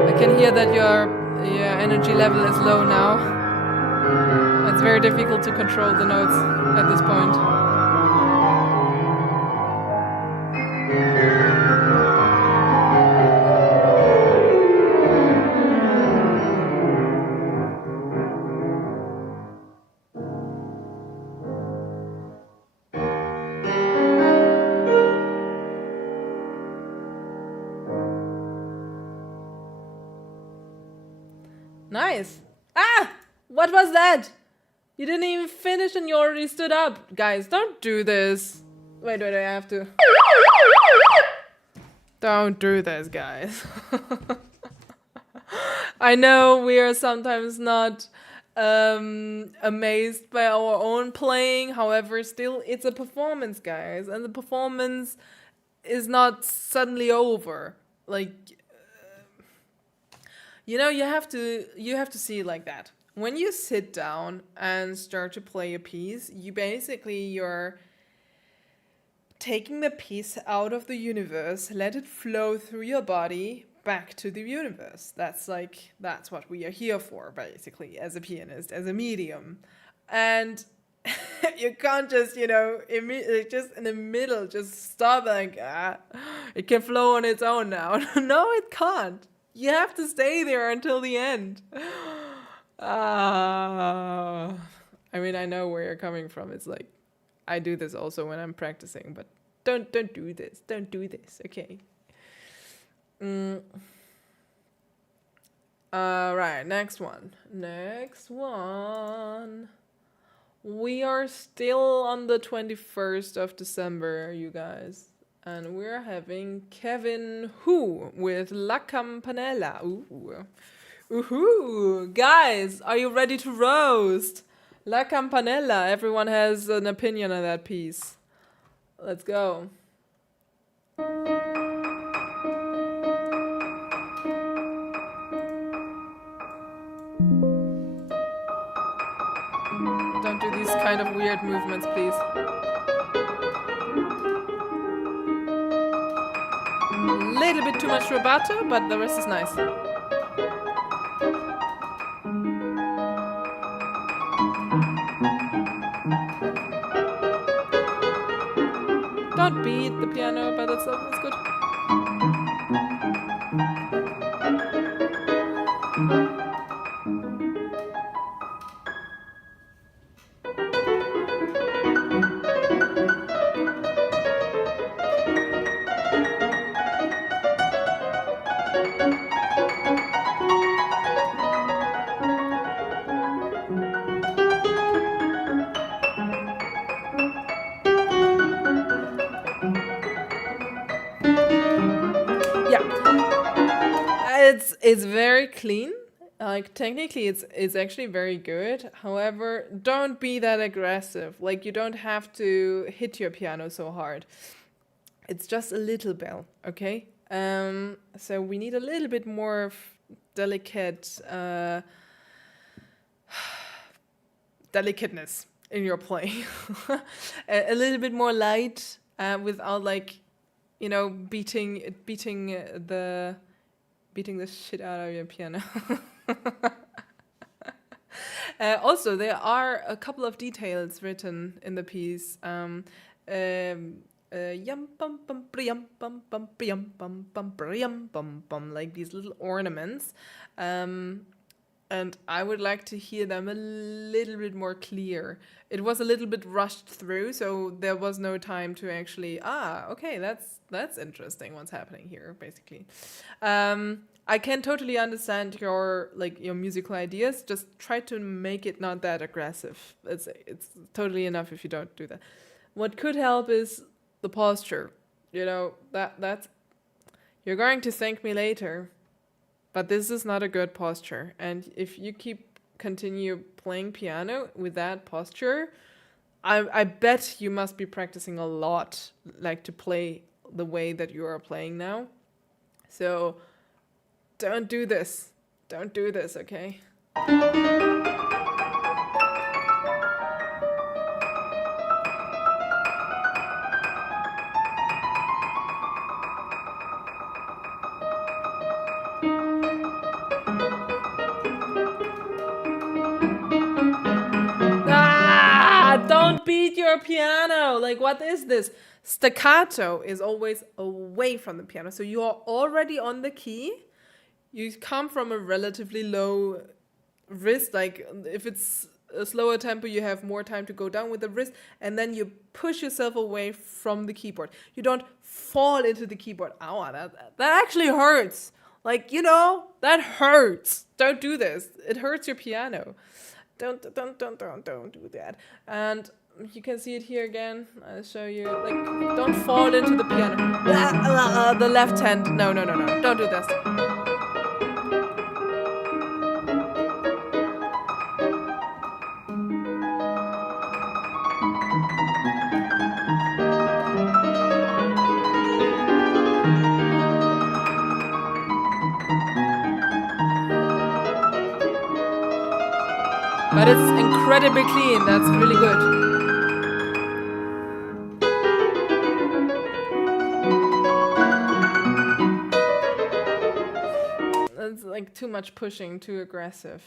I can hear that your energy level is low now. It's very difficult to control the notes at this point. Nice. Ah! What was that? You didn't even finish and you already stood up. Guys, don't do this. Wait, I have to. Don't do this, guys. I know we are sometimes not amazed by our own playing. However, still, it's a performance, guys. And the performance is not suddenly over. Like, you know, you have to see it like that. When you sit down and start to play a piece, you're taking the piece out of the universe, let it flow through your body back to the universe. That's what we are here for, basically, as a pianist, as a medium. And you can't just, just in the middle, just stop like, it can flow on its own now. No, it can't. You have to stay there until the end. I mean, I know where you're coming from. It's like, I do this also when I'm practicing, but don't do this. Don't do this, okay? Right, next one. We are still on the 21st of December, you guys. And we're having Kevin Who with La Campanella. Ooh. Guys, are you ready to roast? La Campanella. Everyone has an opinion on that piece. Let's go. Don't do these kind of weird movements, please. Little bit too much rubato, but the rest is nice. Don't beat the piano, but that's good. It's very clean. Like, technically it's actually very good. However, don't be that aggressive. Like, you don't have to hit your piano so hard. It's just a little bell, okay? So we need a little bit more delicateness in your playing. A little bit more light, without, like, beating the shit out of your piano. Also, there are a couple of details written in the piece. Yum bum bum yum bum bum yum bum bum yum bum bum, like these little ornaments. And I would like to hear them a little bit more clear. It was a little bit rushed through, so there was no time to actually, okay, that's interesting what's happening here, basically. I can totally understand your musical ideas. Just try to make it not that aggressive. It's totally enough if you don't do that. What could help is the posture. That's you're going to thank me later. But this is not a good posture. And if you continue playing piano with that posture, I bet you must be practicing a lot, like, to play the way that you are playing now. So don't do this. Don't do this, okay? repeat your piano. Like, what is this? Staccato is always away from the piano. So you are already on the key. You come from a relatively low wrist. Like, if it's a slower tempo, you have more time to go down with the wrist. And then you push yourself away from the keyboard. You don't fall into the keyboard. Ow, that actually hurts. Like, you know, that hurts. Don't do this. It hurts your piano. Don't do that. And you can see it here again. I'll show you. Like, don't fall into the piano. The left hand. No. Don't do this. But it's incredibly clean. That's really good. It's like too much pushing, too aggressive.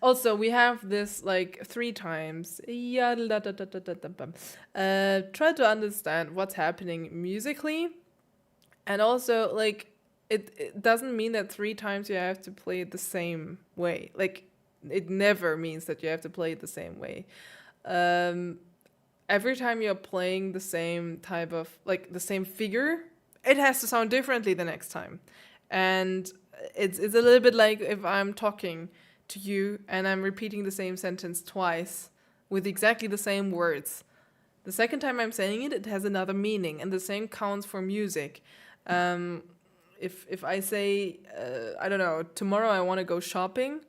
Also, we have this like 3 times. Try to understand what's happening musically. And also, like, it doesn't mean that 3 times you have to play it the same way. Like, it never means that you have to play it the same way. Every time you're playing the same type of, like, the same figure, it has to sound differently the next time. And it's a little bit like if I'm talking to you and I'm repeating the same sentence twice with exactly the same words. The second time I'm saying it, it has another meaning, and the same counts for music. If I say, I don't know, tomorrow I want to go shopping,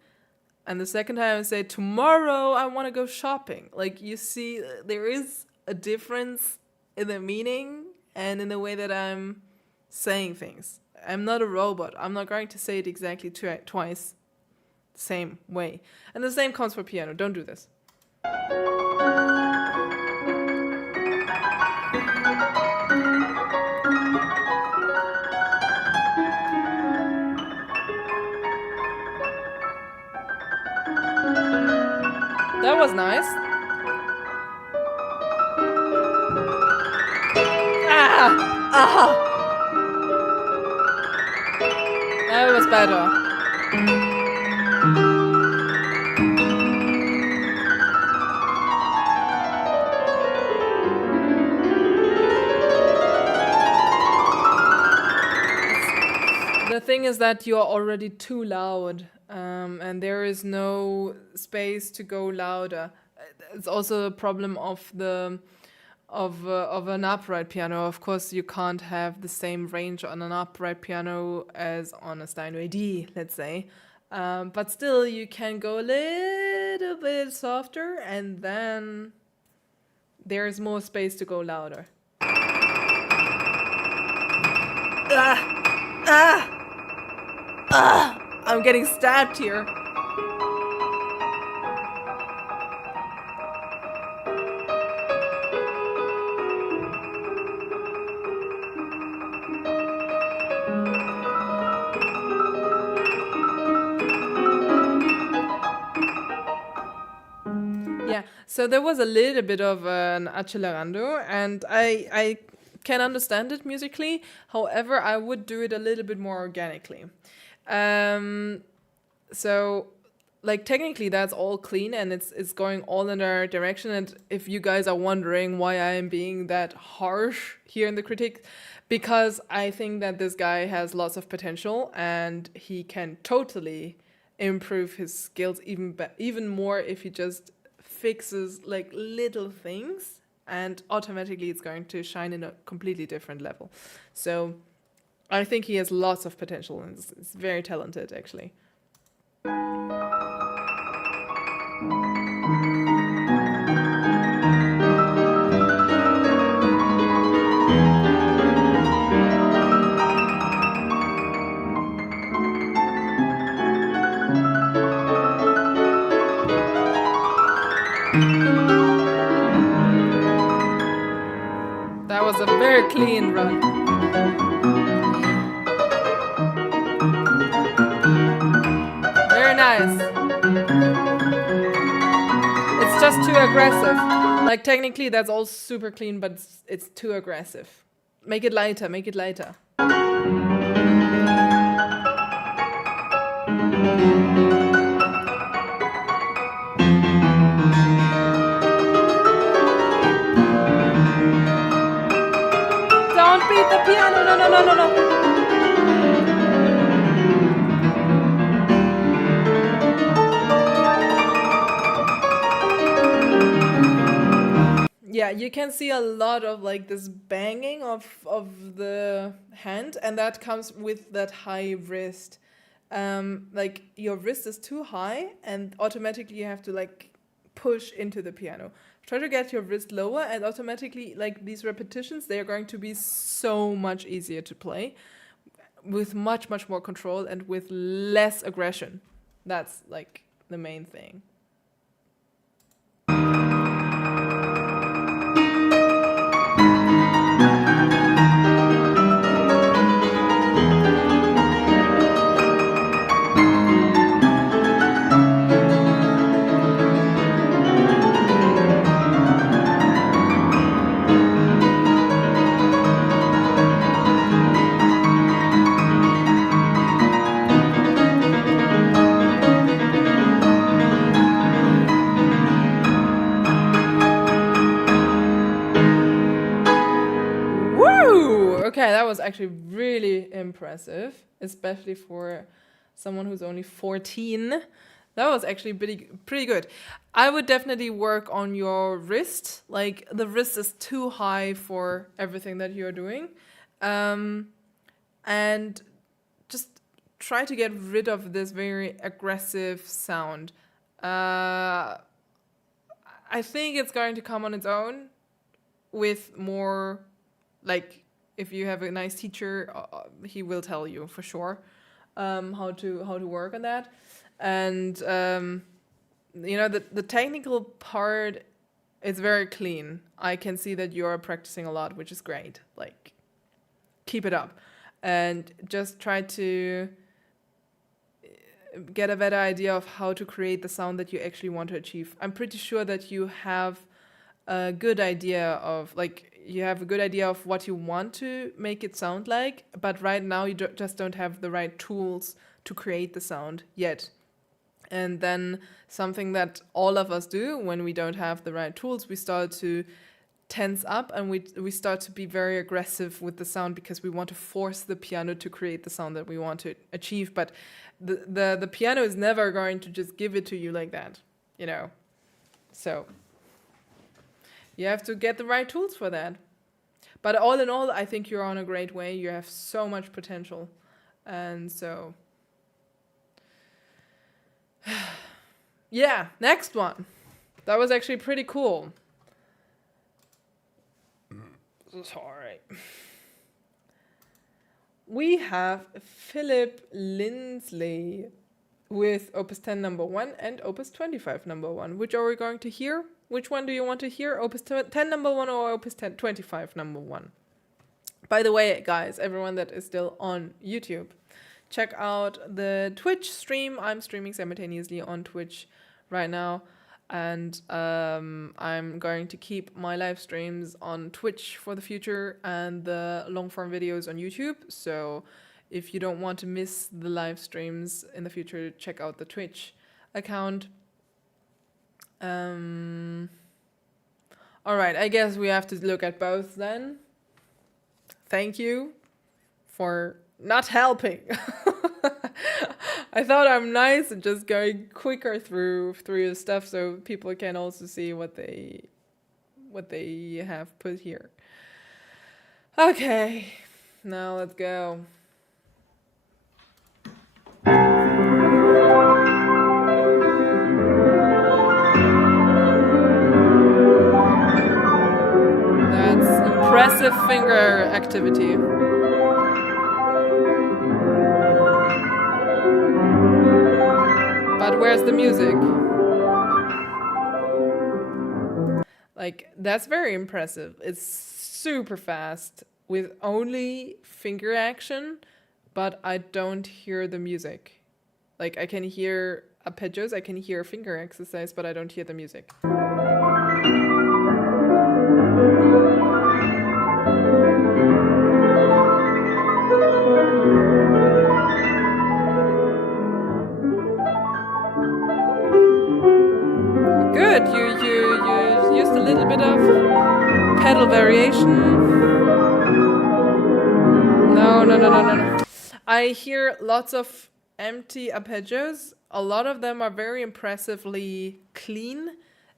and the second time I say, tomorrow I want to go shopping. Like, you see, there is a difference in the meaning and in the way that I'm saying things. I'm not a robot. I'm not going to say it exactly twice the same way. And the same counts for piano. Don't do this. That was nice. That was better. The thing is that you're already too loud. And there is no space to go louder. It's also a problem of an upright piano. Of course, you can't have the same range on an upright piano as on a Steinway D, let's say. But still, you can go a little bit softer, and then there's more space to go louder. I'm getting stabbed here. Yeah, so there was a little bit of an accelerando, and I can understand it musically. However, I would do it a little bit more organically. So, like, technically that's all clean and it's going all in our direction. And if you guys are wondering why I am being that harsh here in the critique, because I think that this guy has lots of potential and he can totally improve his skills even more if he just fixes like little things, and automatically it's going to shine in a completely different level. So I think he has lots of potential and is very talented, actually. That was a very clean run. Very nice. just too aggressive. Like technically that's all super clean, but it's too aggressive. Make it lighter, make it lighter. Don't beat the piano, no, no, no, no, no. Yeah, you can see a lot of like this banging of the hand, and that comes with that high wrist. Like your wrist is too high, and automatically you have to like push into the piano. Try to get your wrist lower, and automatically like these repetitions, they are going to be so much easier to play with much more control and with less aggression. That's like the main thing. Okay, that was actually really impressive, especially for someone who's only 14. That was actually pretty good. I would definitely work on your wrist. Like the wrist is too high for everything that you're doing. And just try to get rid of this very aggressive sound. I think it's going to come on its own with more like, if you have a nice teacher, he will tell you for sure how to work on that. And you know, the technical part is very clean. I can see that you're practicing a lot, which is great. Like, keep it up, and just try to get a better idea of how to create the sound that you actually want to achieve. I'm pretty sure that you have a good idea of what you want to make it sound like, but right now you just don't have the right tools to create the sound yet. And then something that all of us do when we don't have the right tools, we start to tense up, and we start to be very aggressive with the sound because we want to force the piano to create the sound that we want to achieve. But the piano is never going to just give it to you like that, you know. So you have to get the right tools for that. But all in all, I think you're on a great way. You have so much potential. And so, yeah, next one. That was actually pretty cool. Sorry. We have Phillip Lindsley with Opus 10 number 1 and Opus 25 number 1. Which are we going to hear? Which one do you want to hear? Opus 10 number 1 or Opus 25 number 1? By the way, guys, everyone that is still on YouTube, check out the Twitch stream. I'm streaming simultaneously on Twitch right now. And I'm going to keep my live streams on Twitch for the future and the long-form videos on YouTube. So if you don't want to miss the live streams in the future, check out the Twitch account. All right, I guess we have to look at both then. Thank you for not helping. I thought I'm nice and just going quicker through the stuff so people can also see what they have put here. Okay, now let's go. That's impressive finger activity. But where's the music? Like, that's very impressive. It's super fast with only finger action, but I don't hear the music. Like, I can hear arpeggios. I can hear finger exercise, but I don't hear the music. Good. You used a little bit of pedal variation. No. I hear lots of empty arpeggios. A lot of them are very impressively clean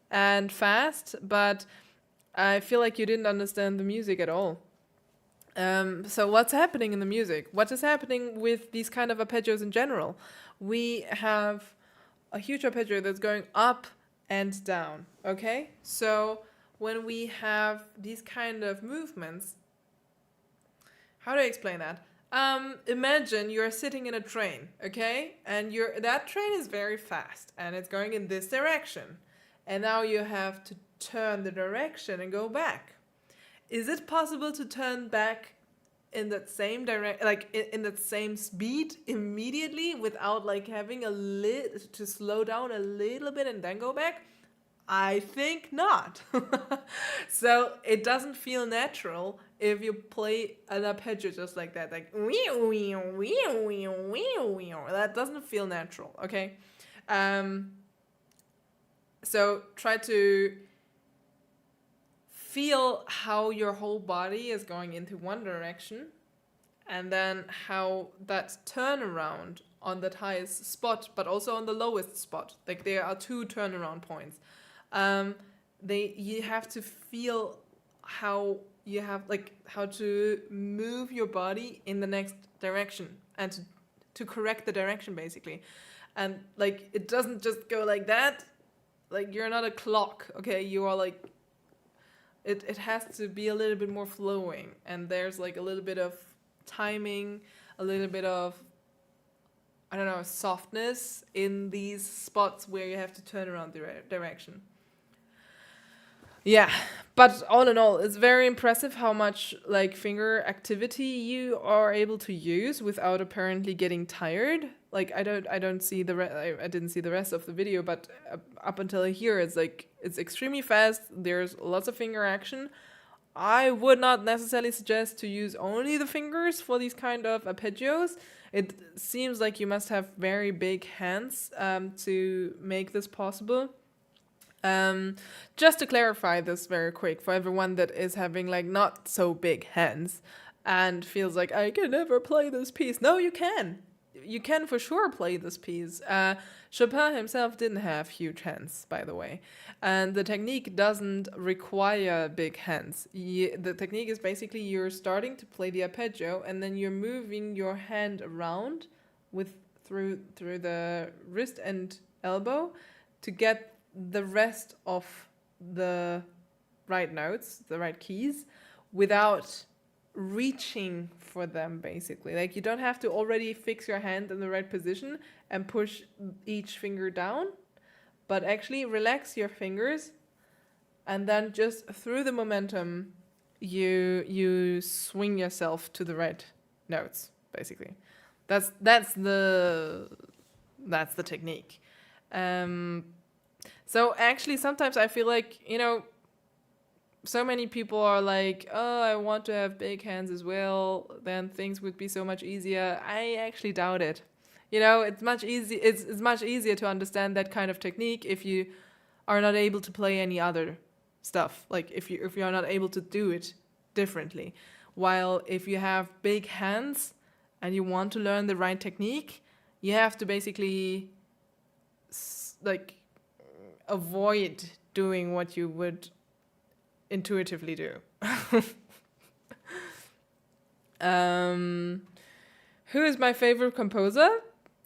and fast, but I feel like you didn't understand the music at all. So what's happening in the music? What is happening with these kind of arpeggios in general? We have a huge arpeggio that's going up and down, okay? So when we have these kind of movements, how do I explain that? Imagine you're sitting in a train, okay? And that train is very fast and it's going in this direction. And now you have to turn the direction and go back. Is it possible to turn back in that same in that same speed immediately without like having to slow down a little bit and then go back? I think not. So it doesn't feel natural if you play an arpeggio just like that, like that doesn't feel natural, okay? So try to feel how your whole body is going into one direction and then how that turnaround on that highest spot, but also on the lowest spot, like there are two turnaround points. You have to feel how you have how to move your body in the next direction and to correct the direction basically. And like it doesn't just go like that. Like you're not a clock, okay? You are like it has to be a little bit more flowing, and there's like a little bit of timing, a little bit of softness in these spots where you have to turn around the direction. Yeah, but all in all, it's very impressive how much like finger activity you are able to use without apparently getting tired. Like I didn't see the rest of the video, but up until here, it's extremely fast. There's lots of finger action. I would not necessarily suggest to use only the fingers for these kind of arpeggios. It seems like you must have very big hands to make this possible. Just to clarify this very quick for everyone that is having like not so big hands and feels like I can never play this piece. No, you can. You can for sure play this piece. Chopin himself didn't have huge hands, by the way. And the technique doesn't require big hands. The technique is basically you're starting to play the arpeggio and then you're moving your hand around through the wrist and elbow to get the rest of the right notes, the right keys, without reaching for them, basically. Like you don't have to already fix your hand in the right position and push each finger down, but actually relax your fingers and then just through the momentum you swing yourself to the right notes, basically. That's the technique. So actually sometimes I feel like, so many people are like, oh, I want to have big hands as well, then things would be so much easier. I actually doubt it. It's much easier to understand that kind of technique if you are not able to play any other stuff. Like if you are not able to do it differently. While if you have big hands and you want to learn the right technique, you have to basically avoid doing what you would intuitively do. Who is my favorite composer?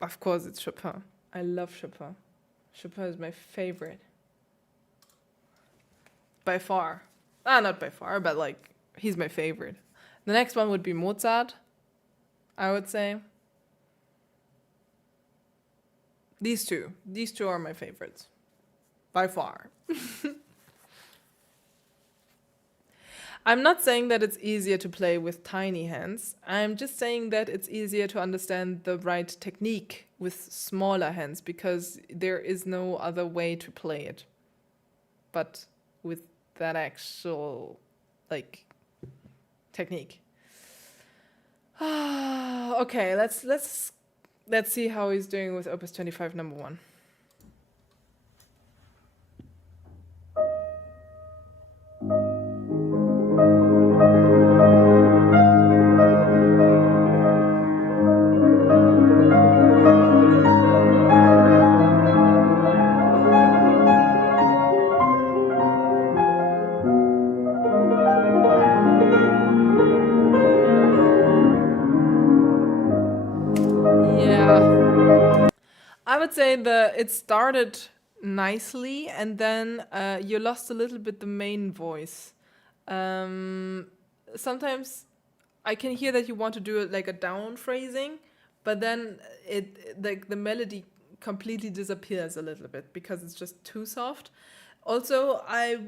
Of course it's Chopin. I love Chopin. Chopin is my favorite. By far. Not by far, but he's my favorite. The next one would be Mozart, I would say. These two are my favorites. By far. I'm not saying that it's easier to play with tiny hands. I'm just saying that it's easier to understand the right technique with smaller hands because there is no other way to play it. But with that actual, like, technique. Okay, let's see how he's doing with Opus 25 number 1. I would say it started nicely, and then you lost a little bit the main voice. Sometimes I can hear that you want to do it like a down phrasing, but then the melody completely disappears a little bit because it's just too soft. Also, I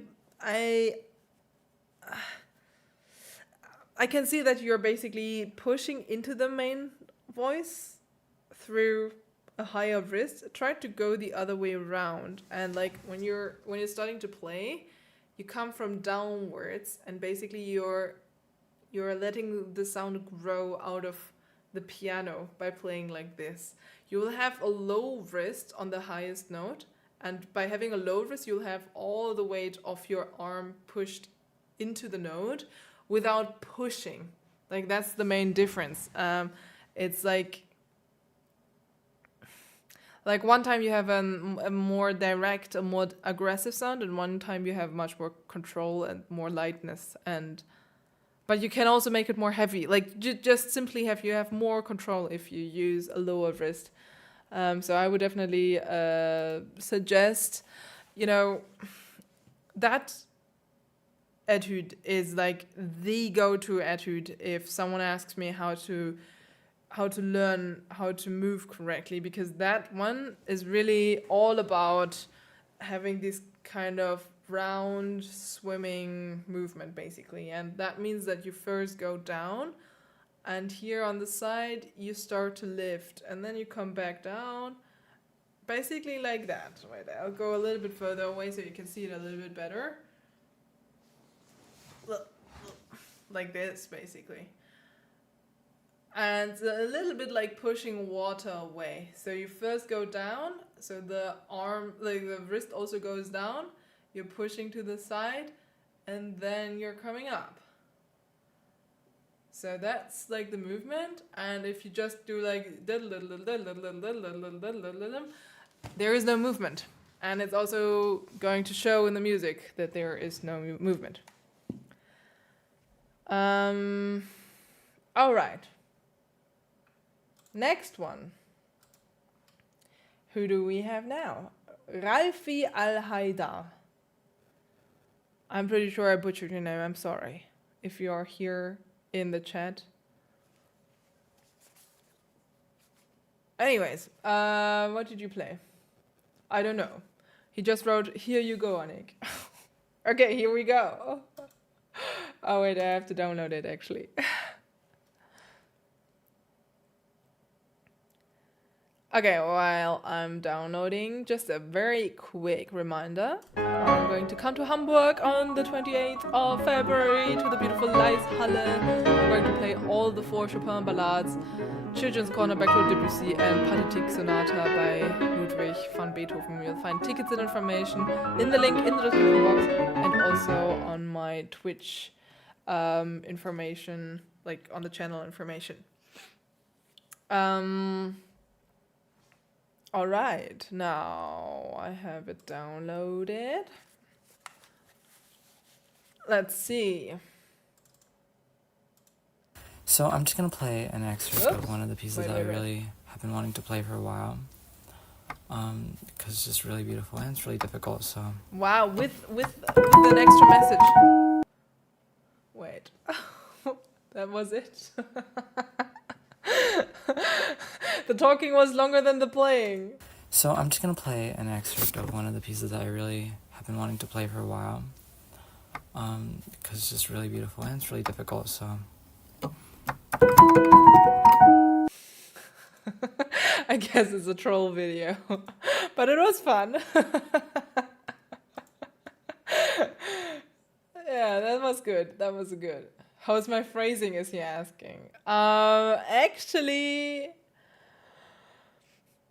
can see that you're basically pushing into the main voice through a higher wrist. Try to go the other way around, and like when you're starting to play, you come from downwards, and basically you're letting the sound grow out of the piano by playing like this. You will have a low wrist on the highest note, and by having a low wrist you'll have all the weight of your arm pushed into the note without pushing. Like that's the main difference. It's like one time you have a more direct, a more aggressive sound, and one time you have much more control and more lightness. But you can also make it more heavy. Like just simply you have more control if you use a lower wrist. So I would definitely suggest, that etude is like the go-to etude if someone asks me how to learn how to move correctly, because that one is really all about having this kind of round swimming movement basically, and that means that you first go down, and here on the side you start to lift, and then you come back down, basically like that. Wait, I'll go a little bit further away so you can see it a little bit better. Like this basically. And a little bit like pushing water away. So you first go down, so the arm, like the wrist also goes down, you're pushing to the side, and then you're coming up. So that's like the movement, and if you just do like there is no movement. And it's also going to show in the music that there is no movement. All right. Next one. Who do we have now? Ralfi Al-Haidider. I'm pretty sure I butchered your name. I'm sorry if you are here in the chat. Anyways, what did you play? I don't know. He just wrote, "Here you go, Annick." Okay, here we go. Oh wait, I have to download it actually. Okay, while I'm downloading, just a very quick reminder. I'm going to come to Hamburg on the 28th of February to the beautiful LAEISZHALLE. I'm going to play all the 4 Chopin ballades, Children's Corner by Claude Debussy, and Pathetique Sonata by Ludwig van Beethoven. You'll find tickets and information in the link in the description box, and also on my Twitch information, like on the channel information. All right, now I have it downloaded. Let's see. So I'm just going to play an excerpt of one of the pieces that I really have been wanting to play for a while. Because it's just really beautiful and it's really difficult, so... Wow, with an extra message. Wait. That was it? The talking was longer than the playing. So I'm just going to play an excerpt of one of the pieces that I really have been wanting to play for a while. because it's just really beautiful and it's really difficult, so... I guess it's a troll video, but it was fun. Yeah, that was good. That was good. How's my phrasing, is he asking? Actually,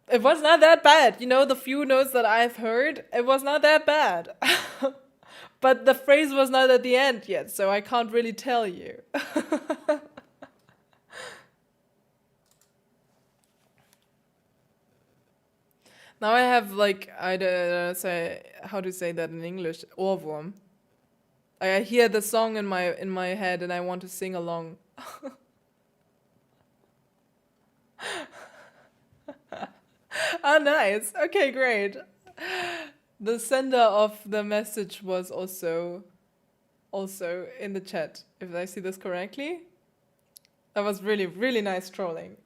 it was not that bad. You know, the few notes that I've heard, it was not that bad. But the phrase was not at the end yet, so I can't really tell you. Now I have, like, I don't say how to say that in English. Ohrwurm. I hear the song in my head and I want to sing along. Ah, nice. Okay, great. The sender of the message was also in the chat, if I see this correctly. That was really, really nice trolling.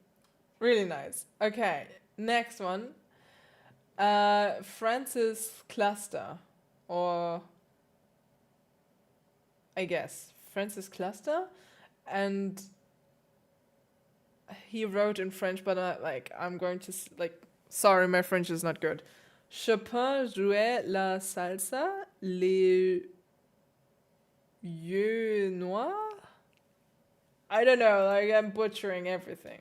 Really nice. Okay, next one. Francis Cluster, or I guess Francis Cluster, and he wrote in French, but I'm going to sorry, my French is not good. Chopin jouait la salsa, les yeux noirs. I don't know, like, I'm butchering everything.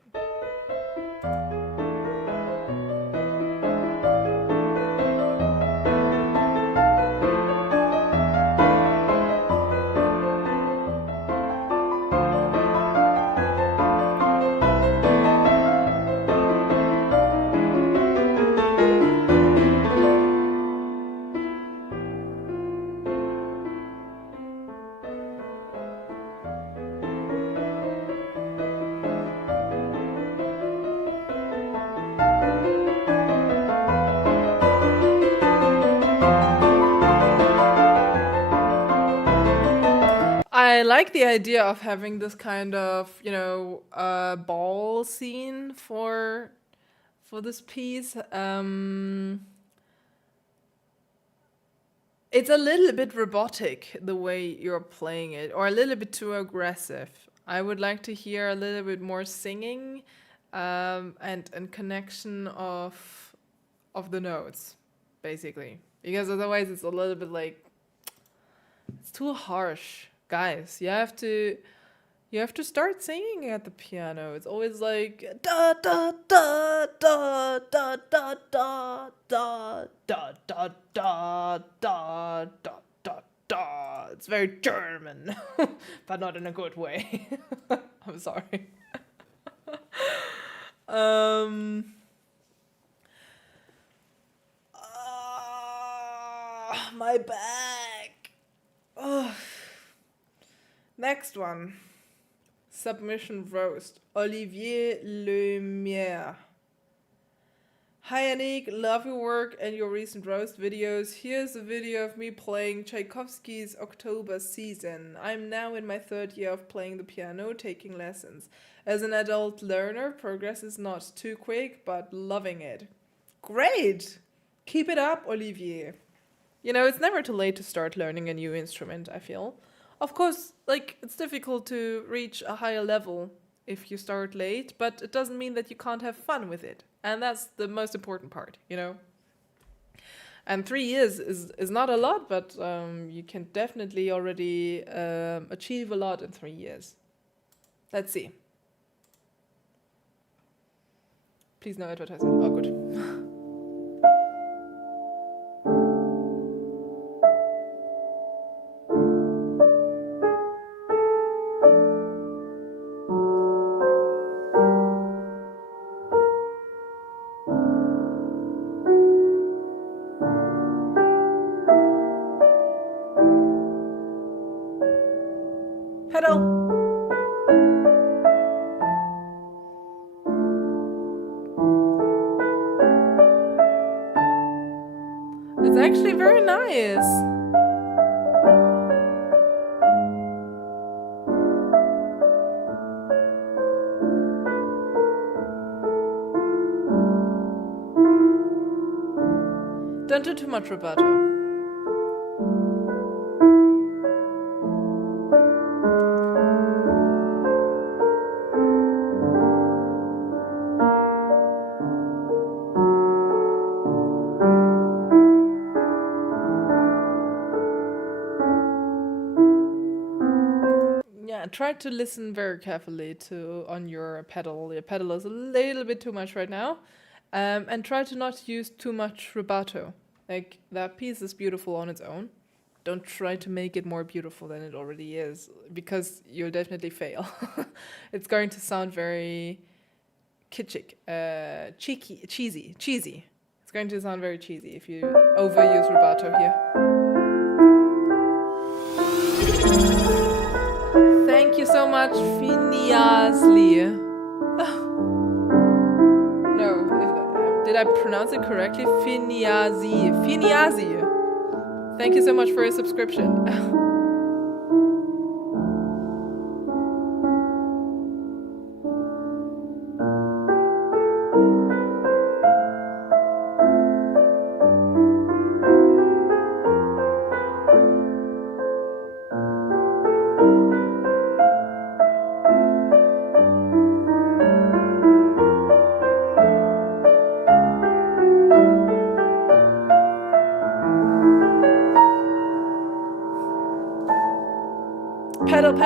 I like the idea of having this kind of, you know, ball scene for this piece. It's a little bit robotic the way you're playing it, or a little bit too aggressive. I would like to hear a little bit more singing, and connection of the notes, basically, because otherwise it's a little bit like, it's too harsh. Guys, you have to start singing at the piano. It's always like da da da da da da da da da da da da da da da. It's very German, but not in a good way. I'm sorry. My back. Oh. Next one. Submission roast. Olivier Lumier. Hi Anik, love your work and your recent roast videos. Here's a video of me playing Tchaikovsky's October Season. I'm now in my 3rd year of playing the piano, taking lessons. As an adult learner, progress is not too quick, but loving it. Great! Keep it up, Olivier. You know, it's never too late to start learning a new instrument, I feel. Of course, like, it's difficult to reach a higher level if you start late, but it doesn't mean that you can't have fun with it. And that's the most important part, you know? And 3 years is not a lot, but you can definitely already achieve a lot in 3 years. Let's see. Please no advertisement. Oh, good. It's actually very nice. Don't do too much rubato. try to listen very carefully on your pedal. Your pedal is a little bit too much right now. And try to not use too much rubato. Like, that piece is beautiful on its own. Don't try to make it more beautiful than it already is, because you'll definitely fail. It's going to sound very kitschy, cheesy. It's going to sound very cheesy if you overuse rubato here. Thank you so much, Finiasli. No, did I pronounce it correctly? Finiazi. Thank you so much for your subscription. Pedal.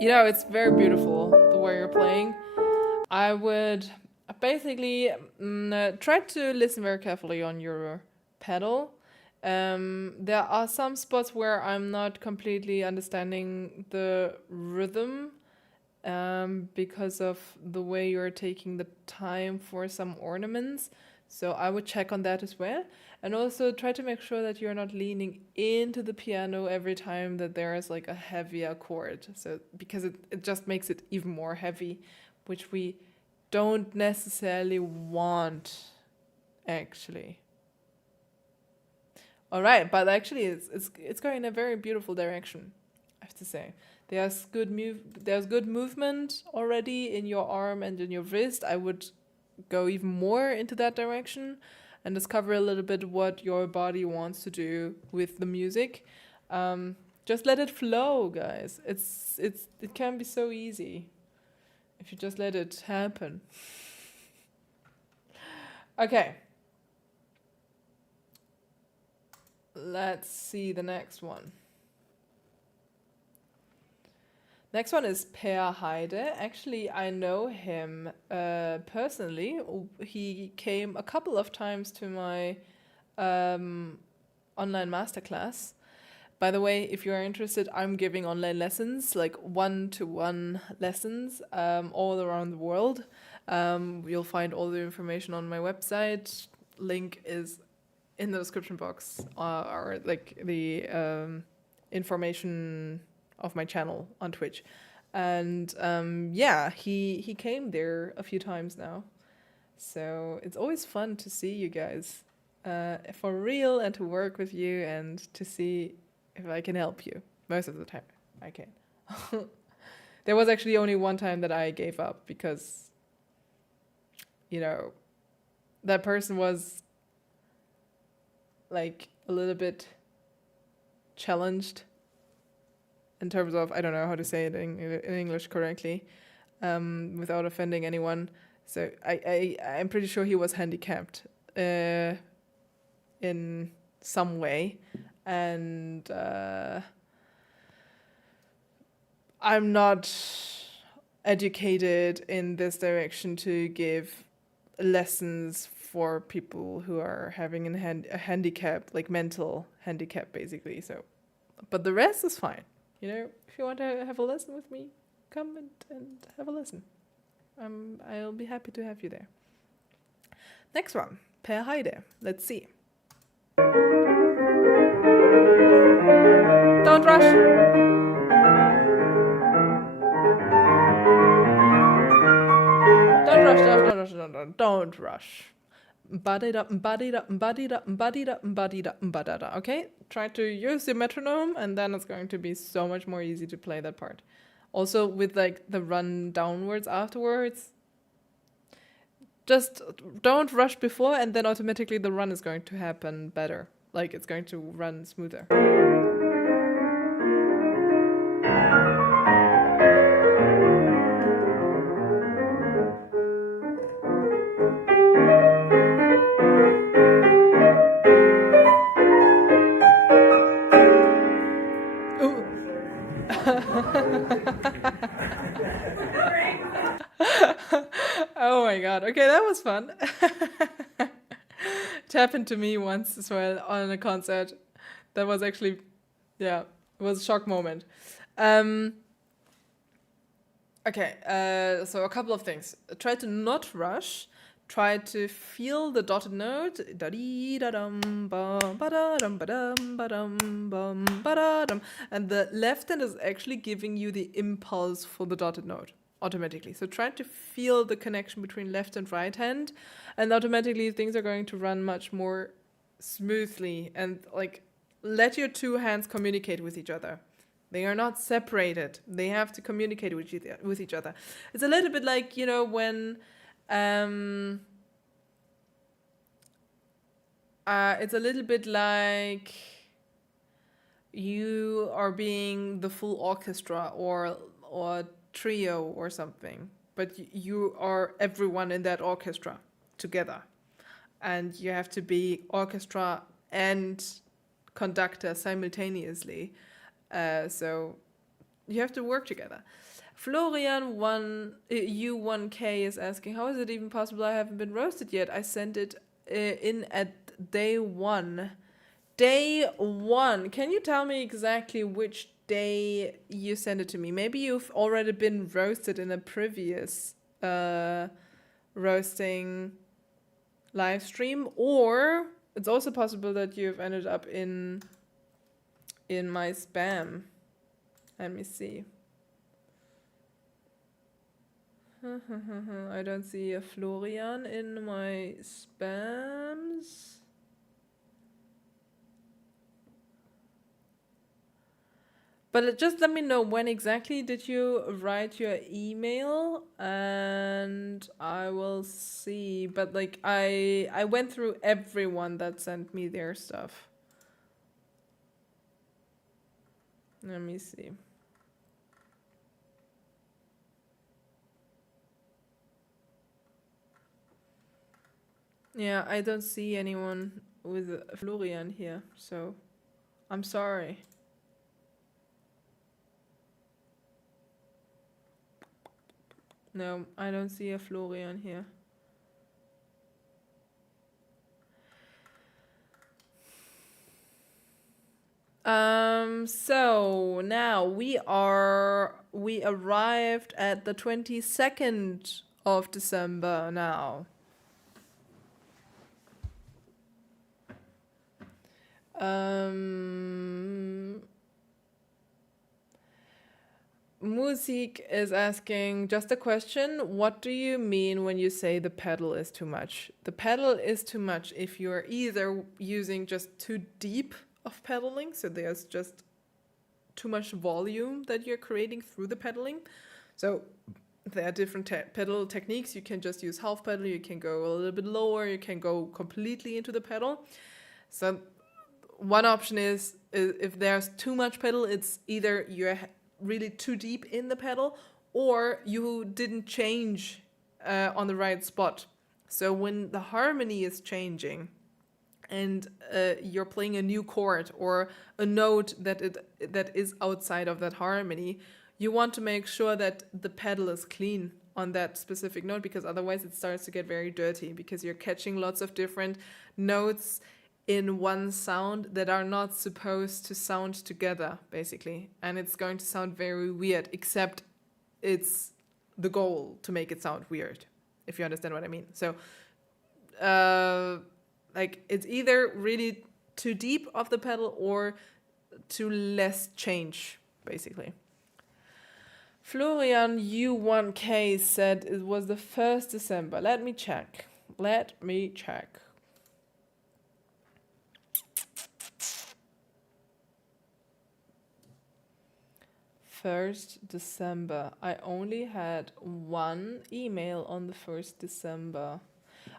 You know, it's very beautiful the way you're playing. I would basically try to listen very carefully on your pedal. There are some spots where I'm not completely understanding the rhythm because of the way you're taking the time for some ornaments. So I would check on that as well. And also try to make sure that you're not leaning into the piano every time that there is like a heavier chord. So because it just makes it even more heavy, which we don't necessarily want, actually. All right, but actually it's going in a very beautiful direction, I have to say. There's good movement already in your arm and in your wrist. I would go even more into that direction and discover a little bit what your body wants to do with the music. Just let it flow, guys. It can be so easy if you just let it happen. Okay. Let's see the next one. Next one is Per Haidider. Actually, I know him personally. He came a couple of times to my online masterclass. By the way, if you're interested, I'm giving online lessons, like one-to-one lessons all around the world. You'll find all the information on my website. Link is in the description box, or like the information of my channel on Twitch. And yeah, he came there a few times now. So it's always fun to see you guys for real and to work with you and to see if I can help you. Most of the time I can. There was actually only one time that I gave up because, you know, that person was like a little bit challenged in terms of, I don't know how to say it in English correctly, without offending anyone. So I'm pretty sure he was handicapped in some way. And I'm not educated in this direction to give lessons for people who are having a handicap, like mental handicap, basically. So, but the rest is fine. You know, if you want to have a lesson with me, come and have a lesson. I'll be happy to have you there. Next one, Per Haidider. Let's see. Don't rush. Don't rush. Okay? Try to use your metronome, and then it's going to be so much more easy to play that part. Also, with like the run downwards afterwards, just don't rush before, and then automatically the run is going to happen better. Like, it's going to run smoother. Oh my god. Okay, that was fun. It happened to me once as well on a concert. That was actually, yeah, it was a shock moment. Okay, so a couple of things. Try to not rush. Try to feel the dotted note. And the left hand is actually giving you the impulse for the dotted note automatically. So try to feel the connection between left and right hand, and automatically things are going to run much more smoothly. And like, let your two hands communicate with each other. They are not separated. They have to communicate with each other. It's a little bit like, you know, when it's a little bit like you are being the full orchestra or trio or something, but you are everyone in that orchestra together, and you have to be orchestra and conductor simultaneously. So you have to work together. Florian U1K is asking, how is it even possible I haven't been roasted yet? I sent it in at day 1. Day 1. Can you tell me exactly which day you sent it to me? Maybe you've already been roasted in a previous roasting live stream, or it's also possible that you've ended up in my spam. Let me see. I don't see a Florian in my spams. But just let me know when exactly did you write your email, and I will see. But like, I went through everyone that sent me their stuff. Let me see. Yeah, I don't see anyone with Florian here, so I'm sorry. No, I don't see a Florian here. So now we arrived at the 22nd of December now. Musik is asking, just a question, what do you mean when you say the pedal is too much? The pedal is too much if you're either using just too deep of pedaling, so there's just too much volume that you're creating through the pedaling. So there are different pedal techniques. You can just use half pedal, you can go a little bit lower, you can go completely into the pedal. So one option is if there's too much pedal, it's either you're really too deep in the pedal, or you didn't change on the right spot. So when the harmony is changing and you're playing a new chord or a note that is outside of that harmony, you want to make sure that the pedal is clean on that specific note, because otherwise it starts to get very dirty, because you're catching lots of different notes in one sound that are not supposed to sound together, basically. And it's going to sound very weird, except it's the goal to make it sound weird, if you understand what I mean. So, like, it's either really too deep of the pedal or too less change, basically. Florian U1K said it was the 1st December. Let me check. 1st December. I only had one email on the 1st December.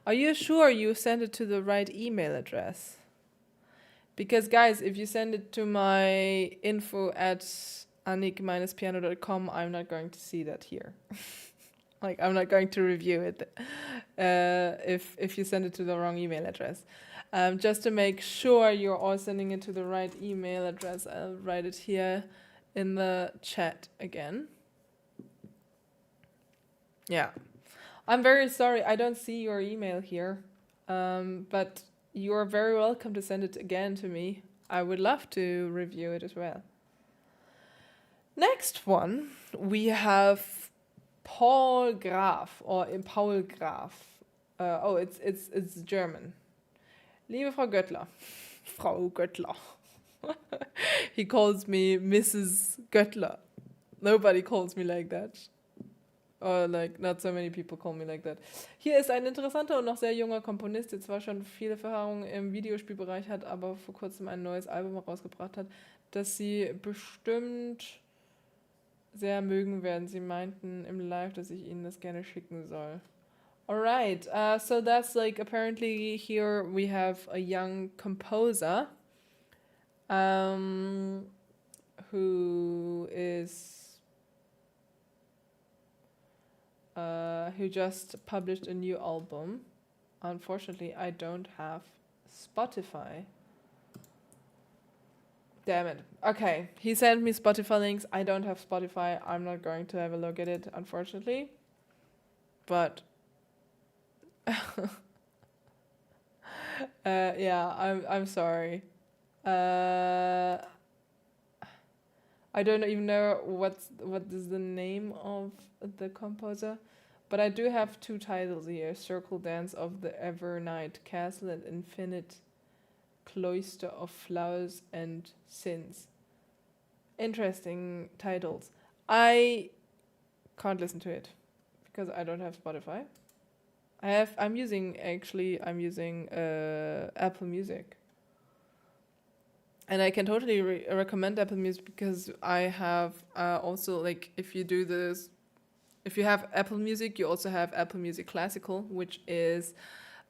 Are you sure you sent it to the right email address? Because guys, if you send it to my info@annik-piano.com, I'm not going to see that here. Like, I'm not going to review it if you send it to the wrong email address. Just to make sure you're all sending it to the right email address, I'll write it here in the chat again. Yeah. I'm very sorry, I don't see your email here. But you're very welcome to send it again to me. I would love to review it as well. Next one, we have Paul Graf, or Paul Graf. It's German. Liebe Frau Göttler. Frau Göttler. He calls me Mrs. Göttler. Nobody calls me like that. Or like, not so many people call me like that. Hier ist ein interessanter und noch sehr junger Komponist, der zwar schon viele Erfahrungen im Videospielbereich hat, aber vor kurzem ein neues Album rausgebracht hat, das Sie bestimmt sehr mögen werden. Sie meinten im Live, dass ich Ihnen das gerne schicken soll. Alright, so that's like, apparently here we have a young composer who just published a new album. Unfortunately, I don't have Spotify. Damn it. Okay, he sent me Spotify links. I don't have Spotify. I'm not going to have a look at it, unfortunately. But yeah, I'm sorry. I don't even know what is the name of the composer, but I do have two titles here: Circle Dance of the Evernight Castle and Infinite Cloister of Flowers and Sins. Interesting titles. I can't listen to it because I don't have Spotify. I'm using Apple Music. And I can totally recommend Apple Music because I have also, like, if you have Apple Music, you also have Apple Music Classical, which is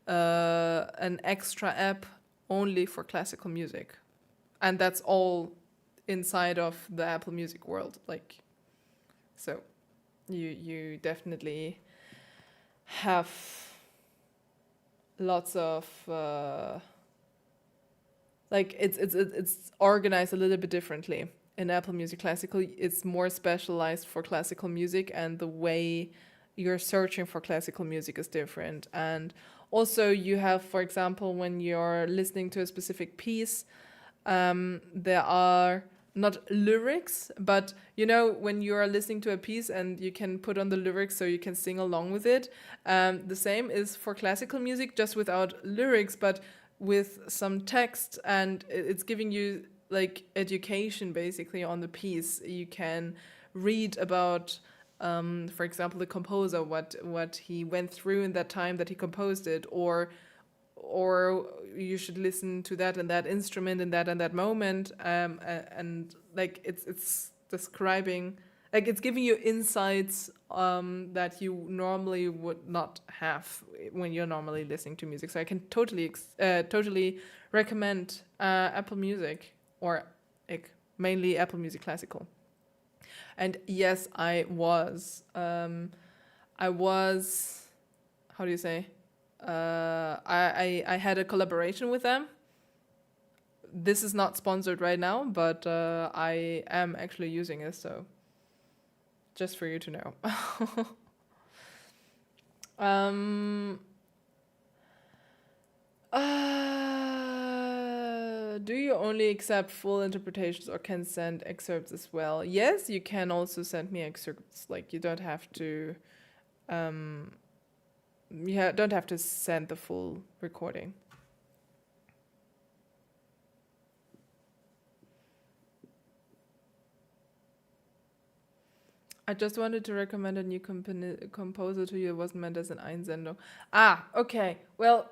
an extra app only for classical music. And that's all inside of the Apple Music world. Like, so you definitely have lots of like it's organized a little bit differently. In Apple Music Classical, it's more specialized for classical music, and the way you're searching for classical music is different. And also you have, for example, when you're listening to a specific piece, there are not lyrics, but you know, when you are listening to a piece and you can put on the lyrics so you can sing along with it. The same is for classical music, just without lyrics, but with some text, and it's giving you like education basically on the piece. You can read about, for example, the composer, what he went through in that time that he composed it, or you should listen to that and that instrument in that and that moment, and like it's describing, like it's giving you insights that you normally would not have when you're normally listening to music. So I can totally recommend Apple Music, or like mainly Apple Music Classical. And yes, I was how do you say? I had a collaboration with them. This is not sponsored right now, but I am actually using it, so just for you to know. um, do you only accept full interpretations or can send excerpts as well? Yes, you can also send me excerpts. Like, you don't have to, don't have to send the full recording. I just wanted to recommend a new composer to you. It wasn't meant as an Einsendung. Ah, okay. Well,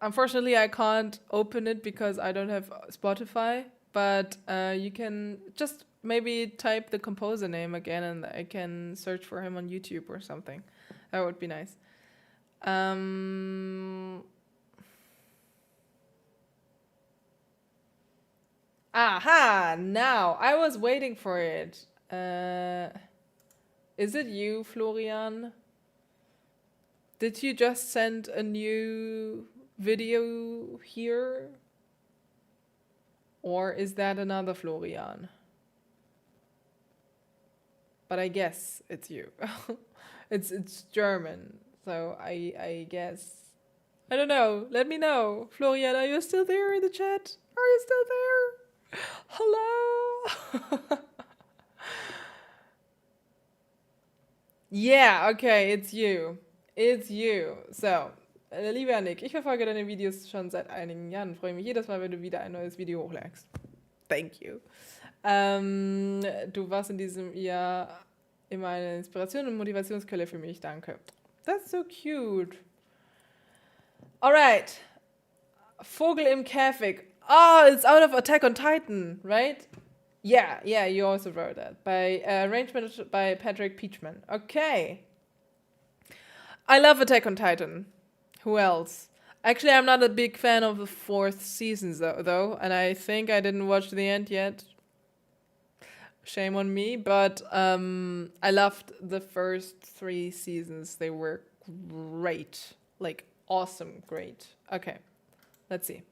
unfortunately, I can't open it because I don't have Spotify. But you can just maybe type the composer name again, and I can search for him on YouTube or something. That would be nice. Aha! Now I was waiting for it. Is it you, Florian? Did you just send a new video here? Or is that another Florian? But I guess it's you. It's German, so I guess. I don't know. Let me know. Florian, are you still there in the chat? Are you still there? Hello? Yeah, okay, it's you. It's you. So, lieber Nick, ich verfolge deine Videos schon seit einigen Jahren und freue mich jedes Mal, wenn du wieder ein neues Video hochlädst. Thank you. Du warst in diesem Jahr immer eine Inspiration und Motivationsquelle für mich. Danke. That's so cute. Alright. Vogel im Käfig. Oh, it's out of Attack on Titan, right? Yeah, you also wrote that. By arrangement by Patrick Peachman. Okay. I love Attack on Titan. Who else? Actually, I'm not a big fan of the 4th season, though, and I think I didn't watch the end yet. Shame on me, but I loved the first 3 seasons. They were great. Like, awesome, great. Okay, let's see.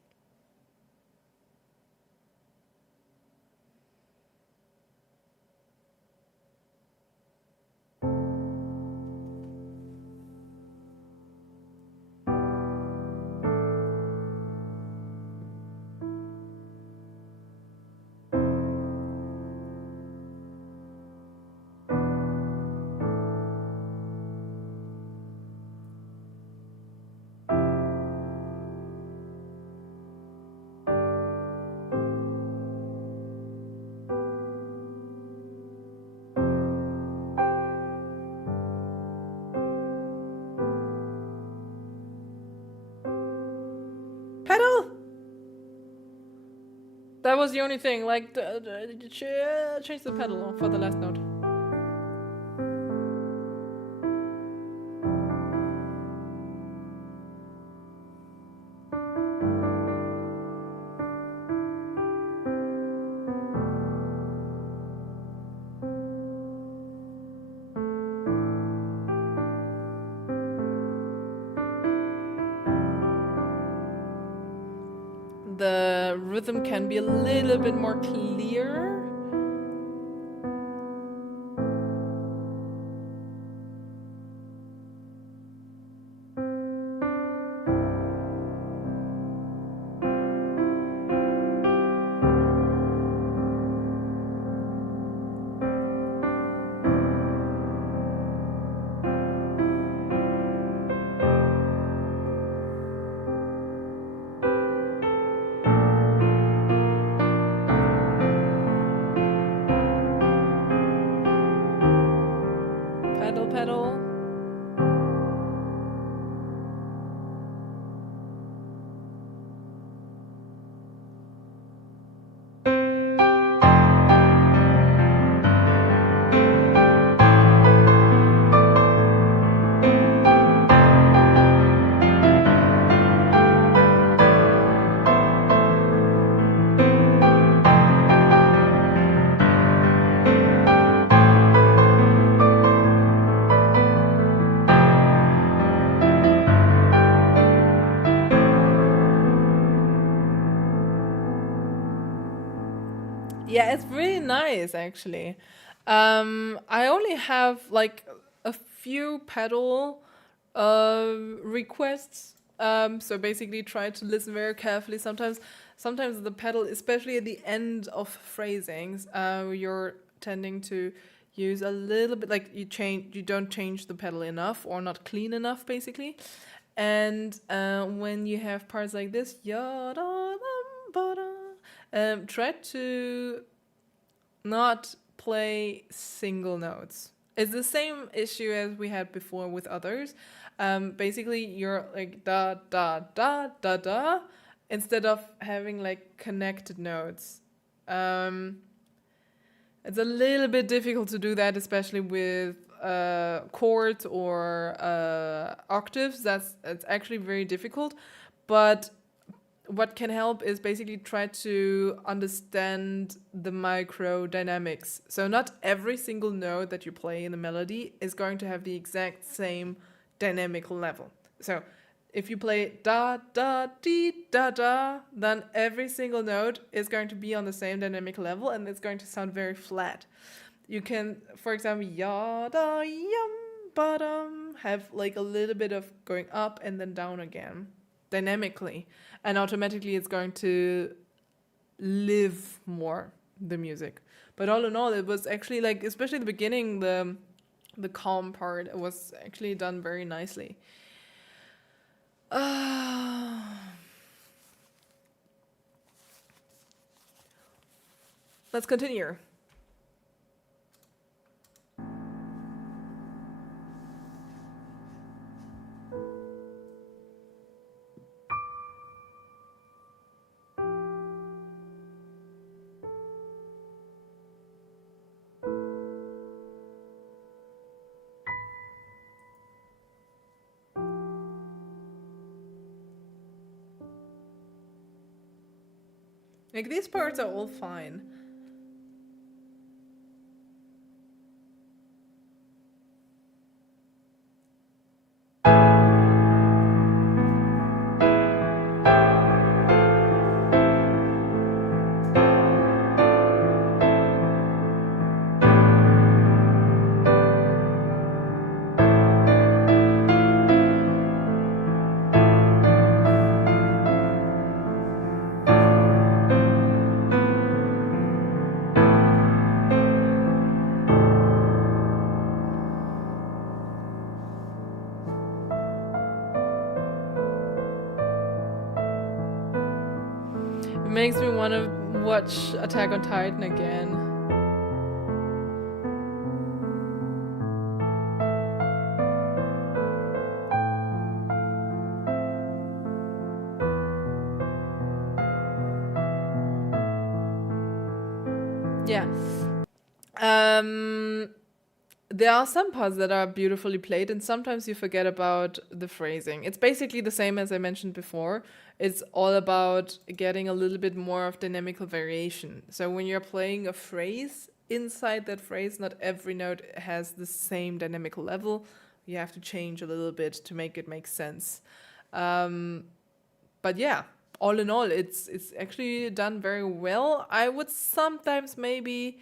Pedal? That was the only thing, like, change the pedal for the last note. The rhythm can be a little bit more clear. Pedal. Yeah, it's really nice, actually. I only have like a few pedal requests. So basically try to listen very carefully. Sometimes the pedal, especially at the end of phrasings, you're tending to use a little bit, like you don't change the pedal enough or not clean enough, basically. And when you have parts like this, try to not play single notes. It's the same issue as we had before with others. Basically, you're like da da da da da instead of having like connected notes. It's a little bit difficult to do that, especially with chords or octaves. It's actually very difficult. But what can help is basically try to understand the micro dynamics. So not every single note that you play in the melody is going to have the exact same dynamic level. So if you play da da dee da da, then every single note is going to be on the same dynamic level and it's going to sound very flat. You can, for example, ya da yum ba dum, have like a little bit of going up and then down again dynamically, and automatically it's going to live more, the music. But all in all, it was actually like, especially the beginning, the calm part, it was actually done very nicely. Let's continue. Like, these parts are all fine. Makes me want to watch Attack on Titan again. Yeah. There are some parts that are beautifully played, and sometimes you forget about the phrasing. It's basically the same as I mentioned before. It's all about getting a little bit more of dynamical variation. So when you're playing a phrase, inside that phrase, not every note has the same dynamical level. You have to change a little bit to make it make sense. But yeah, all in all, it's actually done very well. I would sometimes maybe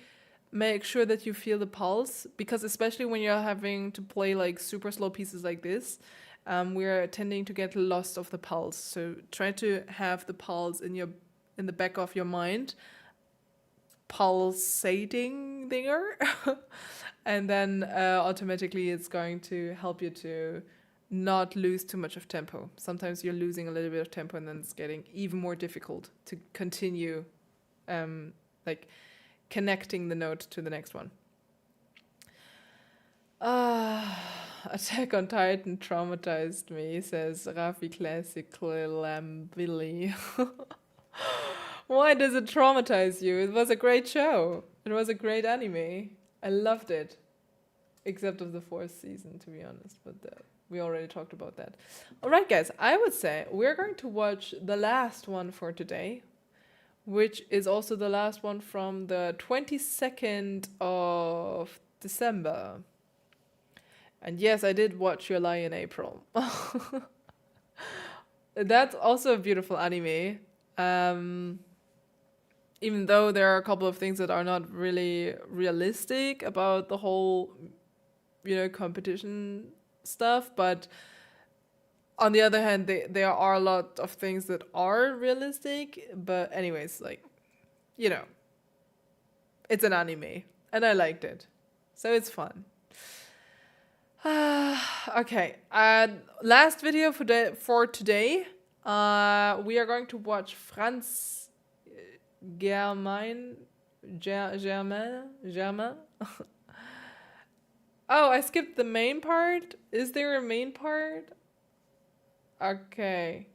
make sure that you feel the pulse, because especially when you're having to play like super slow pieces like this, we're tending to get lost of the pulse. So try to have the pulse in the back of your mind, pulsating there, and then automatically it's going to help you to not lose too much of tempo. Sometimes you're losing a little bit of tempo, and then it's getting even more difficult to continue, like connecting the note to the next one. Attack on Titan traumatized me, says Rafi Classical Billy. Why does it traumatize you? It was a great show. It was a great anime. I loved it. Except of the 4th season, to be honest. But we already talked about that. Alright, guys. I would say we're going to watch the last one for today, which is also the last one from the 22nd of December. And yes, I did watch Your Lie in April. That's also a beautiful anime. even though there are a couple of things that are not really realistic about the whole, competition stuff, but on the other hand, there are a lot of things that are realistic. But anyways, like, it's an anime, and I liked it, so it's fun. Okay, last video for today. We are going to watch Franz Germain. Oh, I skipped the main part. Is there a main part? Okay.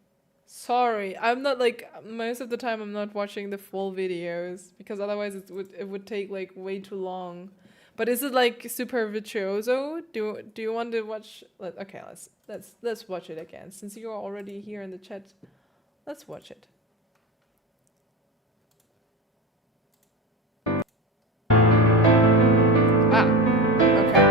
Sorry, I'm not like most of the time I'm not watching the full videos because otherwise it would take like way too long. But is it like super virtuoso? Do you want to watch? Okay, let's watch it again since you're already here in the chat. Let's watch it. Ah, okay.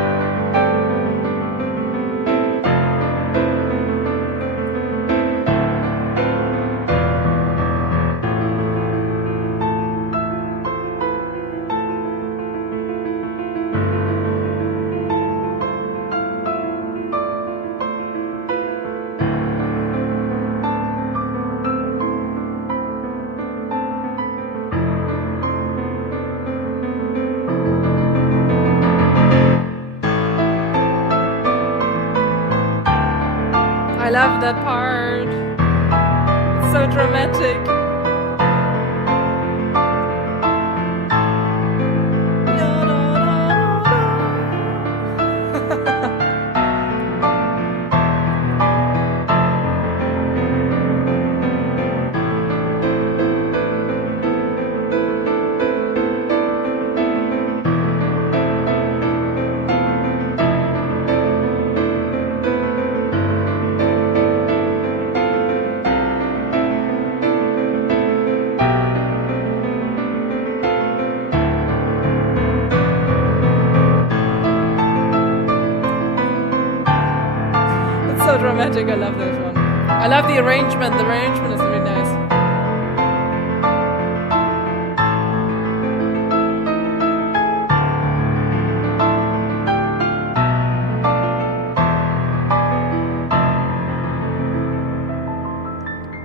I love that part. It's so dramatic. Dramatic. I love this one. I love the arrangement. The arrangement is really nice.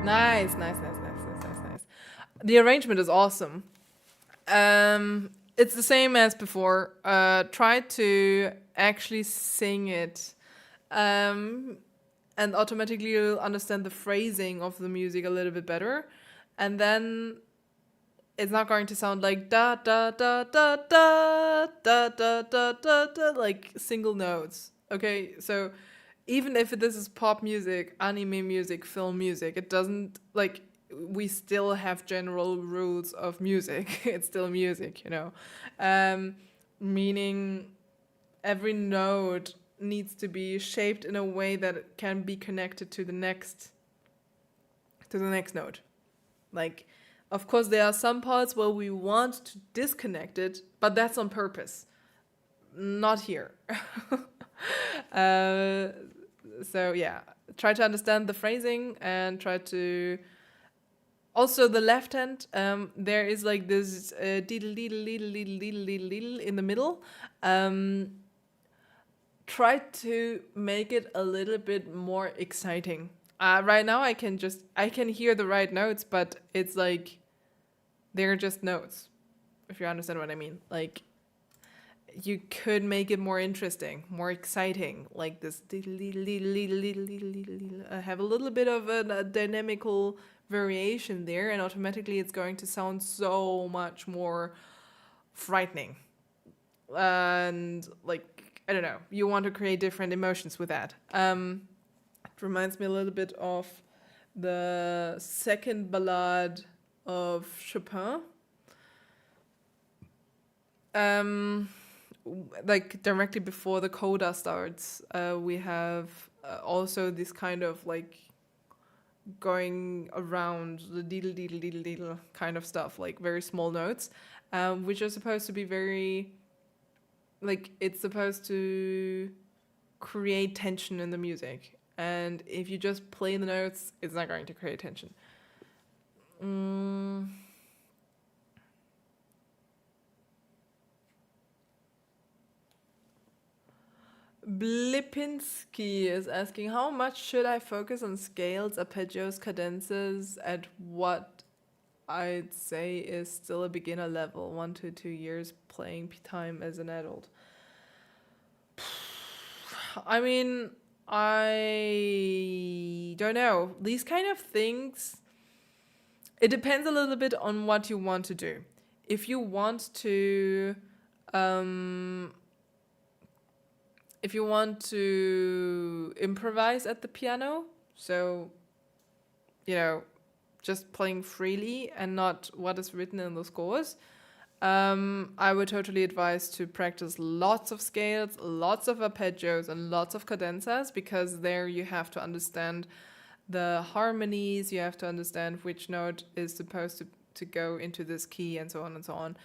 Nice. The arrangement is awesome. It's the same as before. Try to actually sing it. And automatically you'll understand the phrasing of the music a little bit better. And then it's not going to sound like da da da da da da da da da da, like single notes. Okay, so even if this is pop music, anime music, film music, it doesn't, like, we still have general rules of music. It's still music, meaning every note needs to be shaped in a way that it can be connected to the next note. Like, of course, there are some parts where we want to disconnect it, but that's on purpose. Not here. So yeah, try to understand the phrasing and try to. Also, the left hand, there is like this diddle diddle diddle diddle diddle diddle diddle in the middle. Try to make it a little bit more exciting. Right now I can hear the right notes, but it's like they're just notes, if you understand what I mean. Like, you could make it more interesting, more exciting, like this. Have a little bit of a dynamical variation there, and automatically it's going to sound so much more frightening. And like, I don't know, you want to create different emotions with that. It reminds me a little bit of the second ballade of Chopin. Like directly before the coda starts, we have also this kind of like going around the deedle deedle deedle deedle kind of stuff, like very small notes, which are supposed to be very, like, it's supposed to create tension in the music. And if you just play the notes, it's not going to create tension. Blipinski is asking, how much should I focus on scales, arpeggios, cadences at what I'd say is still a beginner level, 1 to 2 years playing time as an adult? I mean, I don't know. These kind of things, it depends a little bit on what you want to do. If you want to improvise at the piano, so, you know, just playing freely and not what is written in the scores, I would totally advise to practice lots of scales, lots of arpeggios, and lots of cadenzas, because there you have to understand the harmonies, you have to understand which note is supposed to go into this key, and so on and so on.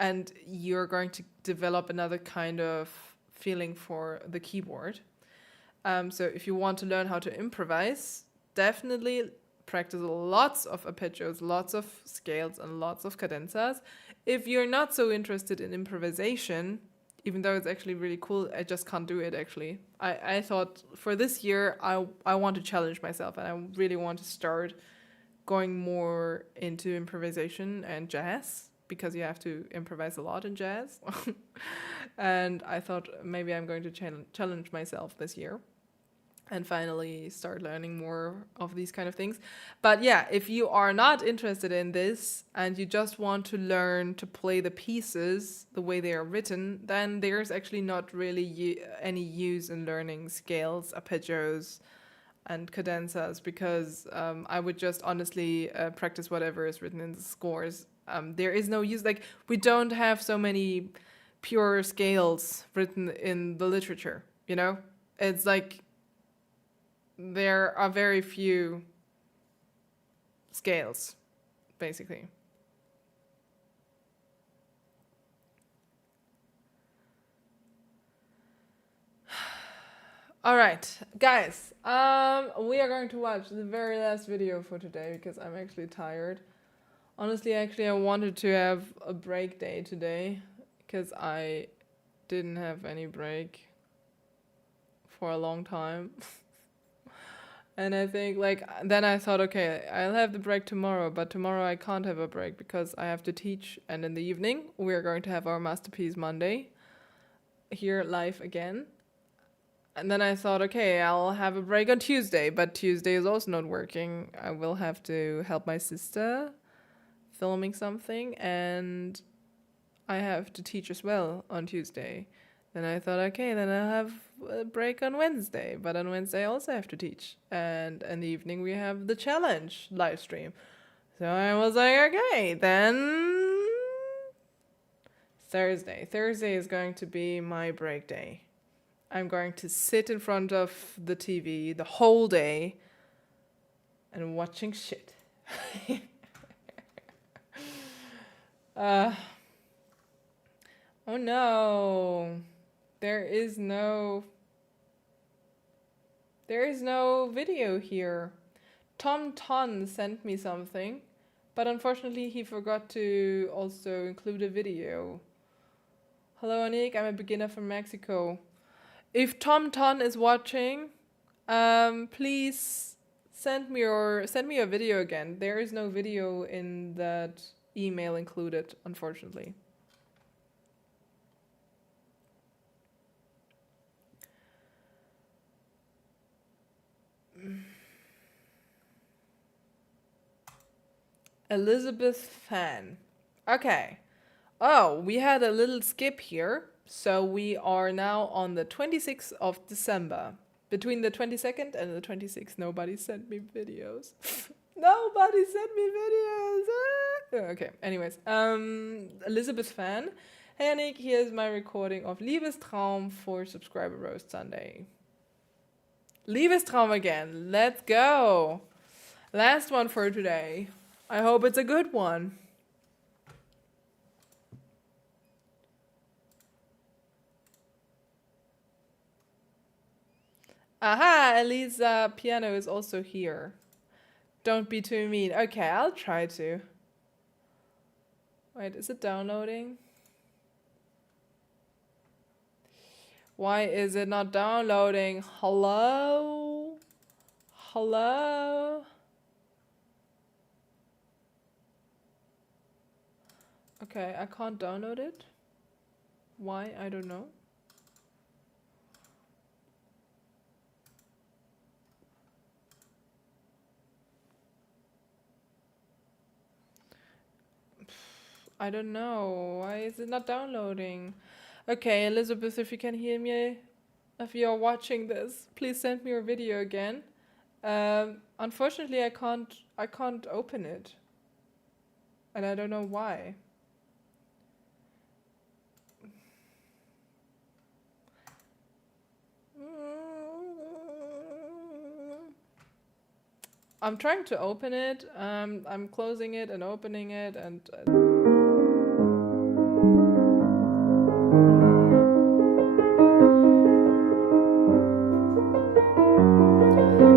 And you're going to develop another kind of feeling for the keyboard. So if you want to learn how to improvise, definitely practice lots of arpeggios, lots of scales, and lots of cadenzas. If you're not so interested in improvisation, even though it's actually really cool, I just can't do it, actually. I thought for this year, I want to challenge myself, and I really want to start going more into improvisation and jazz, because you have to improvise a lot in jazz. And I thought maybe I'm going to challenge myself this year and finally start learning more of these kind of things. But yeah, if you are not interested in this and you just want to learn to play the pieces the way they are written, then there's actually not really any use in learning scales, arpeggios, and cadenzas, because I would just honestly practice whatever is written in the scores. There is no use, like, we don't have so many pure scales written in the literature, you know? It's like there are very few scales, basically. All right, guys, we are going to watch the very last video for today because I'm actually tired. Honestly, I wanted to have a break day today because I didn't have any break for a long time. And I think, like, then I thought, okay, I'll have the break tomorrow, but tomorrow I can't have a break because I have to teach. And in the evening, we're going to have our Masterpiece Monday here live again. And then I thought, okay, I'll have a break on Tuesday, but Tuesday is also not working. I will have to help my sister filming something, and I have to teach as well on Tuesday. Then I thought, okay, then I'll have a break on Wednesday, but on Wednesday I also have to teach. And in the evening we have the challenge live stream. So I was like, okay, then Thursday. Thursday is going to be my break day. I'm going to sit in front of the TV the whole day and watching shit. Oh no. There is no video here. Pton sent me something, but unfortunately he forgot to also include a video. Hello Anik, I'm a beginner from Mexico. If Pton is watching, please send me a video again. There is no video in that email included, unfortunately. Elizabeth Fan. Okay. Oh, we had a little skip here. So we are now on the 26th of December. Between the 22nd and the 26th, nobody sent me videos. Nobody sent me videos. Okay, anyways. Elizabeth Fan. Hey, Nick, here's my recording of Liebestraum for Subscriber Roast Sunday. Liebestraum again. Let's go. Last one for today. I hope it's a good one. Aha, Elisa Piano is also here. Don't be too mean. Okay, I'll try to. Wait, is it downloading? Why is it not downloading? Hello? Hello? Okay, I can't download it. Why? I don't know. I don't know. Why is it not downloading? Okay, Elizabeth, if you can hear me, if you're watching this, please send me your video again. Unfortunately, I can't open it. And I don't know why. I'm trying to open it. I'm closing it and opening it and...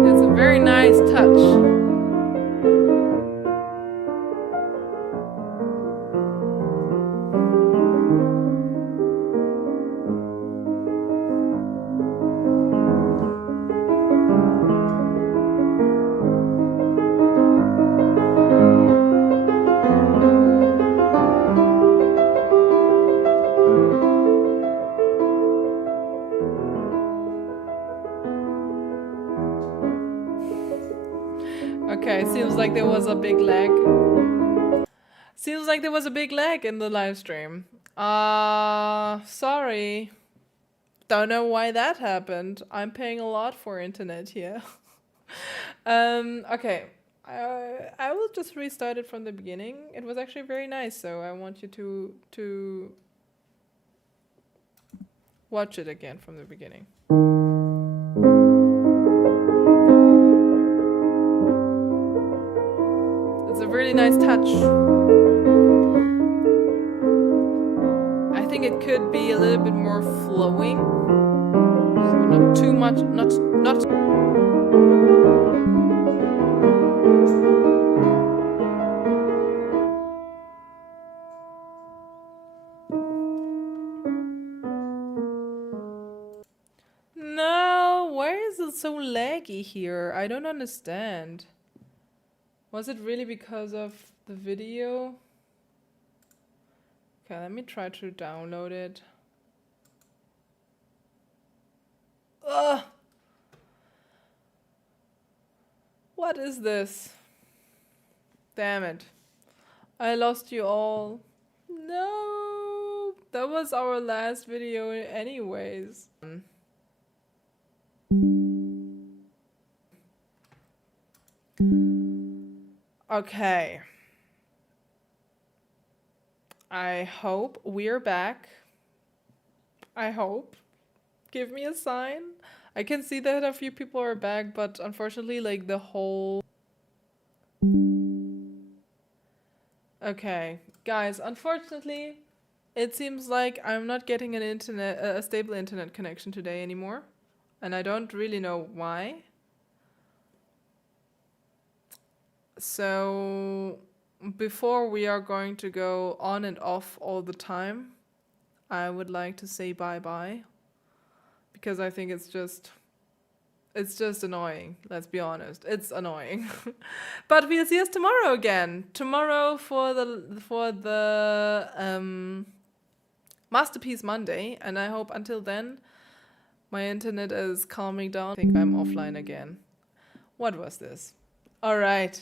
It's a very nice touch. Okay, seems like there was a big lag. Seems like there was a big lag in the live stream. Sorry. Don't know why that happened. I'm paying a lot for internet here. Okay. I will just restart it from the beginning. It was actually very nice, so I want you to watch it again from the beginning. It's a really nice touch. I think it could be a little bit more flowing. So not too much, not No, why is it so laggy here? I don't understand. Was it really because of the video? Okay, let me try to download it. Ugh! What is this? Damn it. I lost you all. No! That was our last video anyways. Okay. I hope we're back. I hope. Give me a sign. I can see that a few people are back, but unfortunately, like the whole... Okay, guys, unfortunately, it seems like I'm not getting an a stable internet connection today anymore. And I don't really know why. So before we are going to go on and off all the time, I would like to say bye-bye. Because I think it's just annoying. Let's be honest. It's annoying. But we'll see us tomorrow again. Tomorrow for the Masterpiece Monday. And I hope until then my internet is calming down. I think I'm offline again. What was this? All right.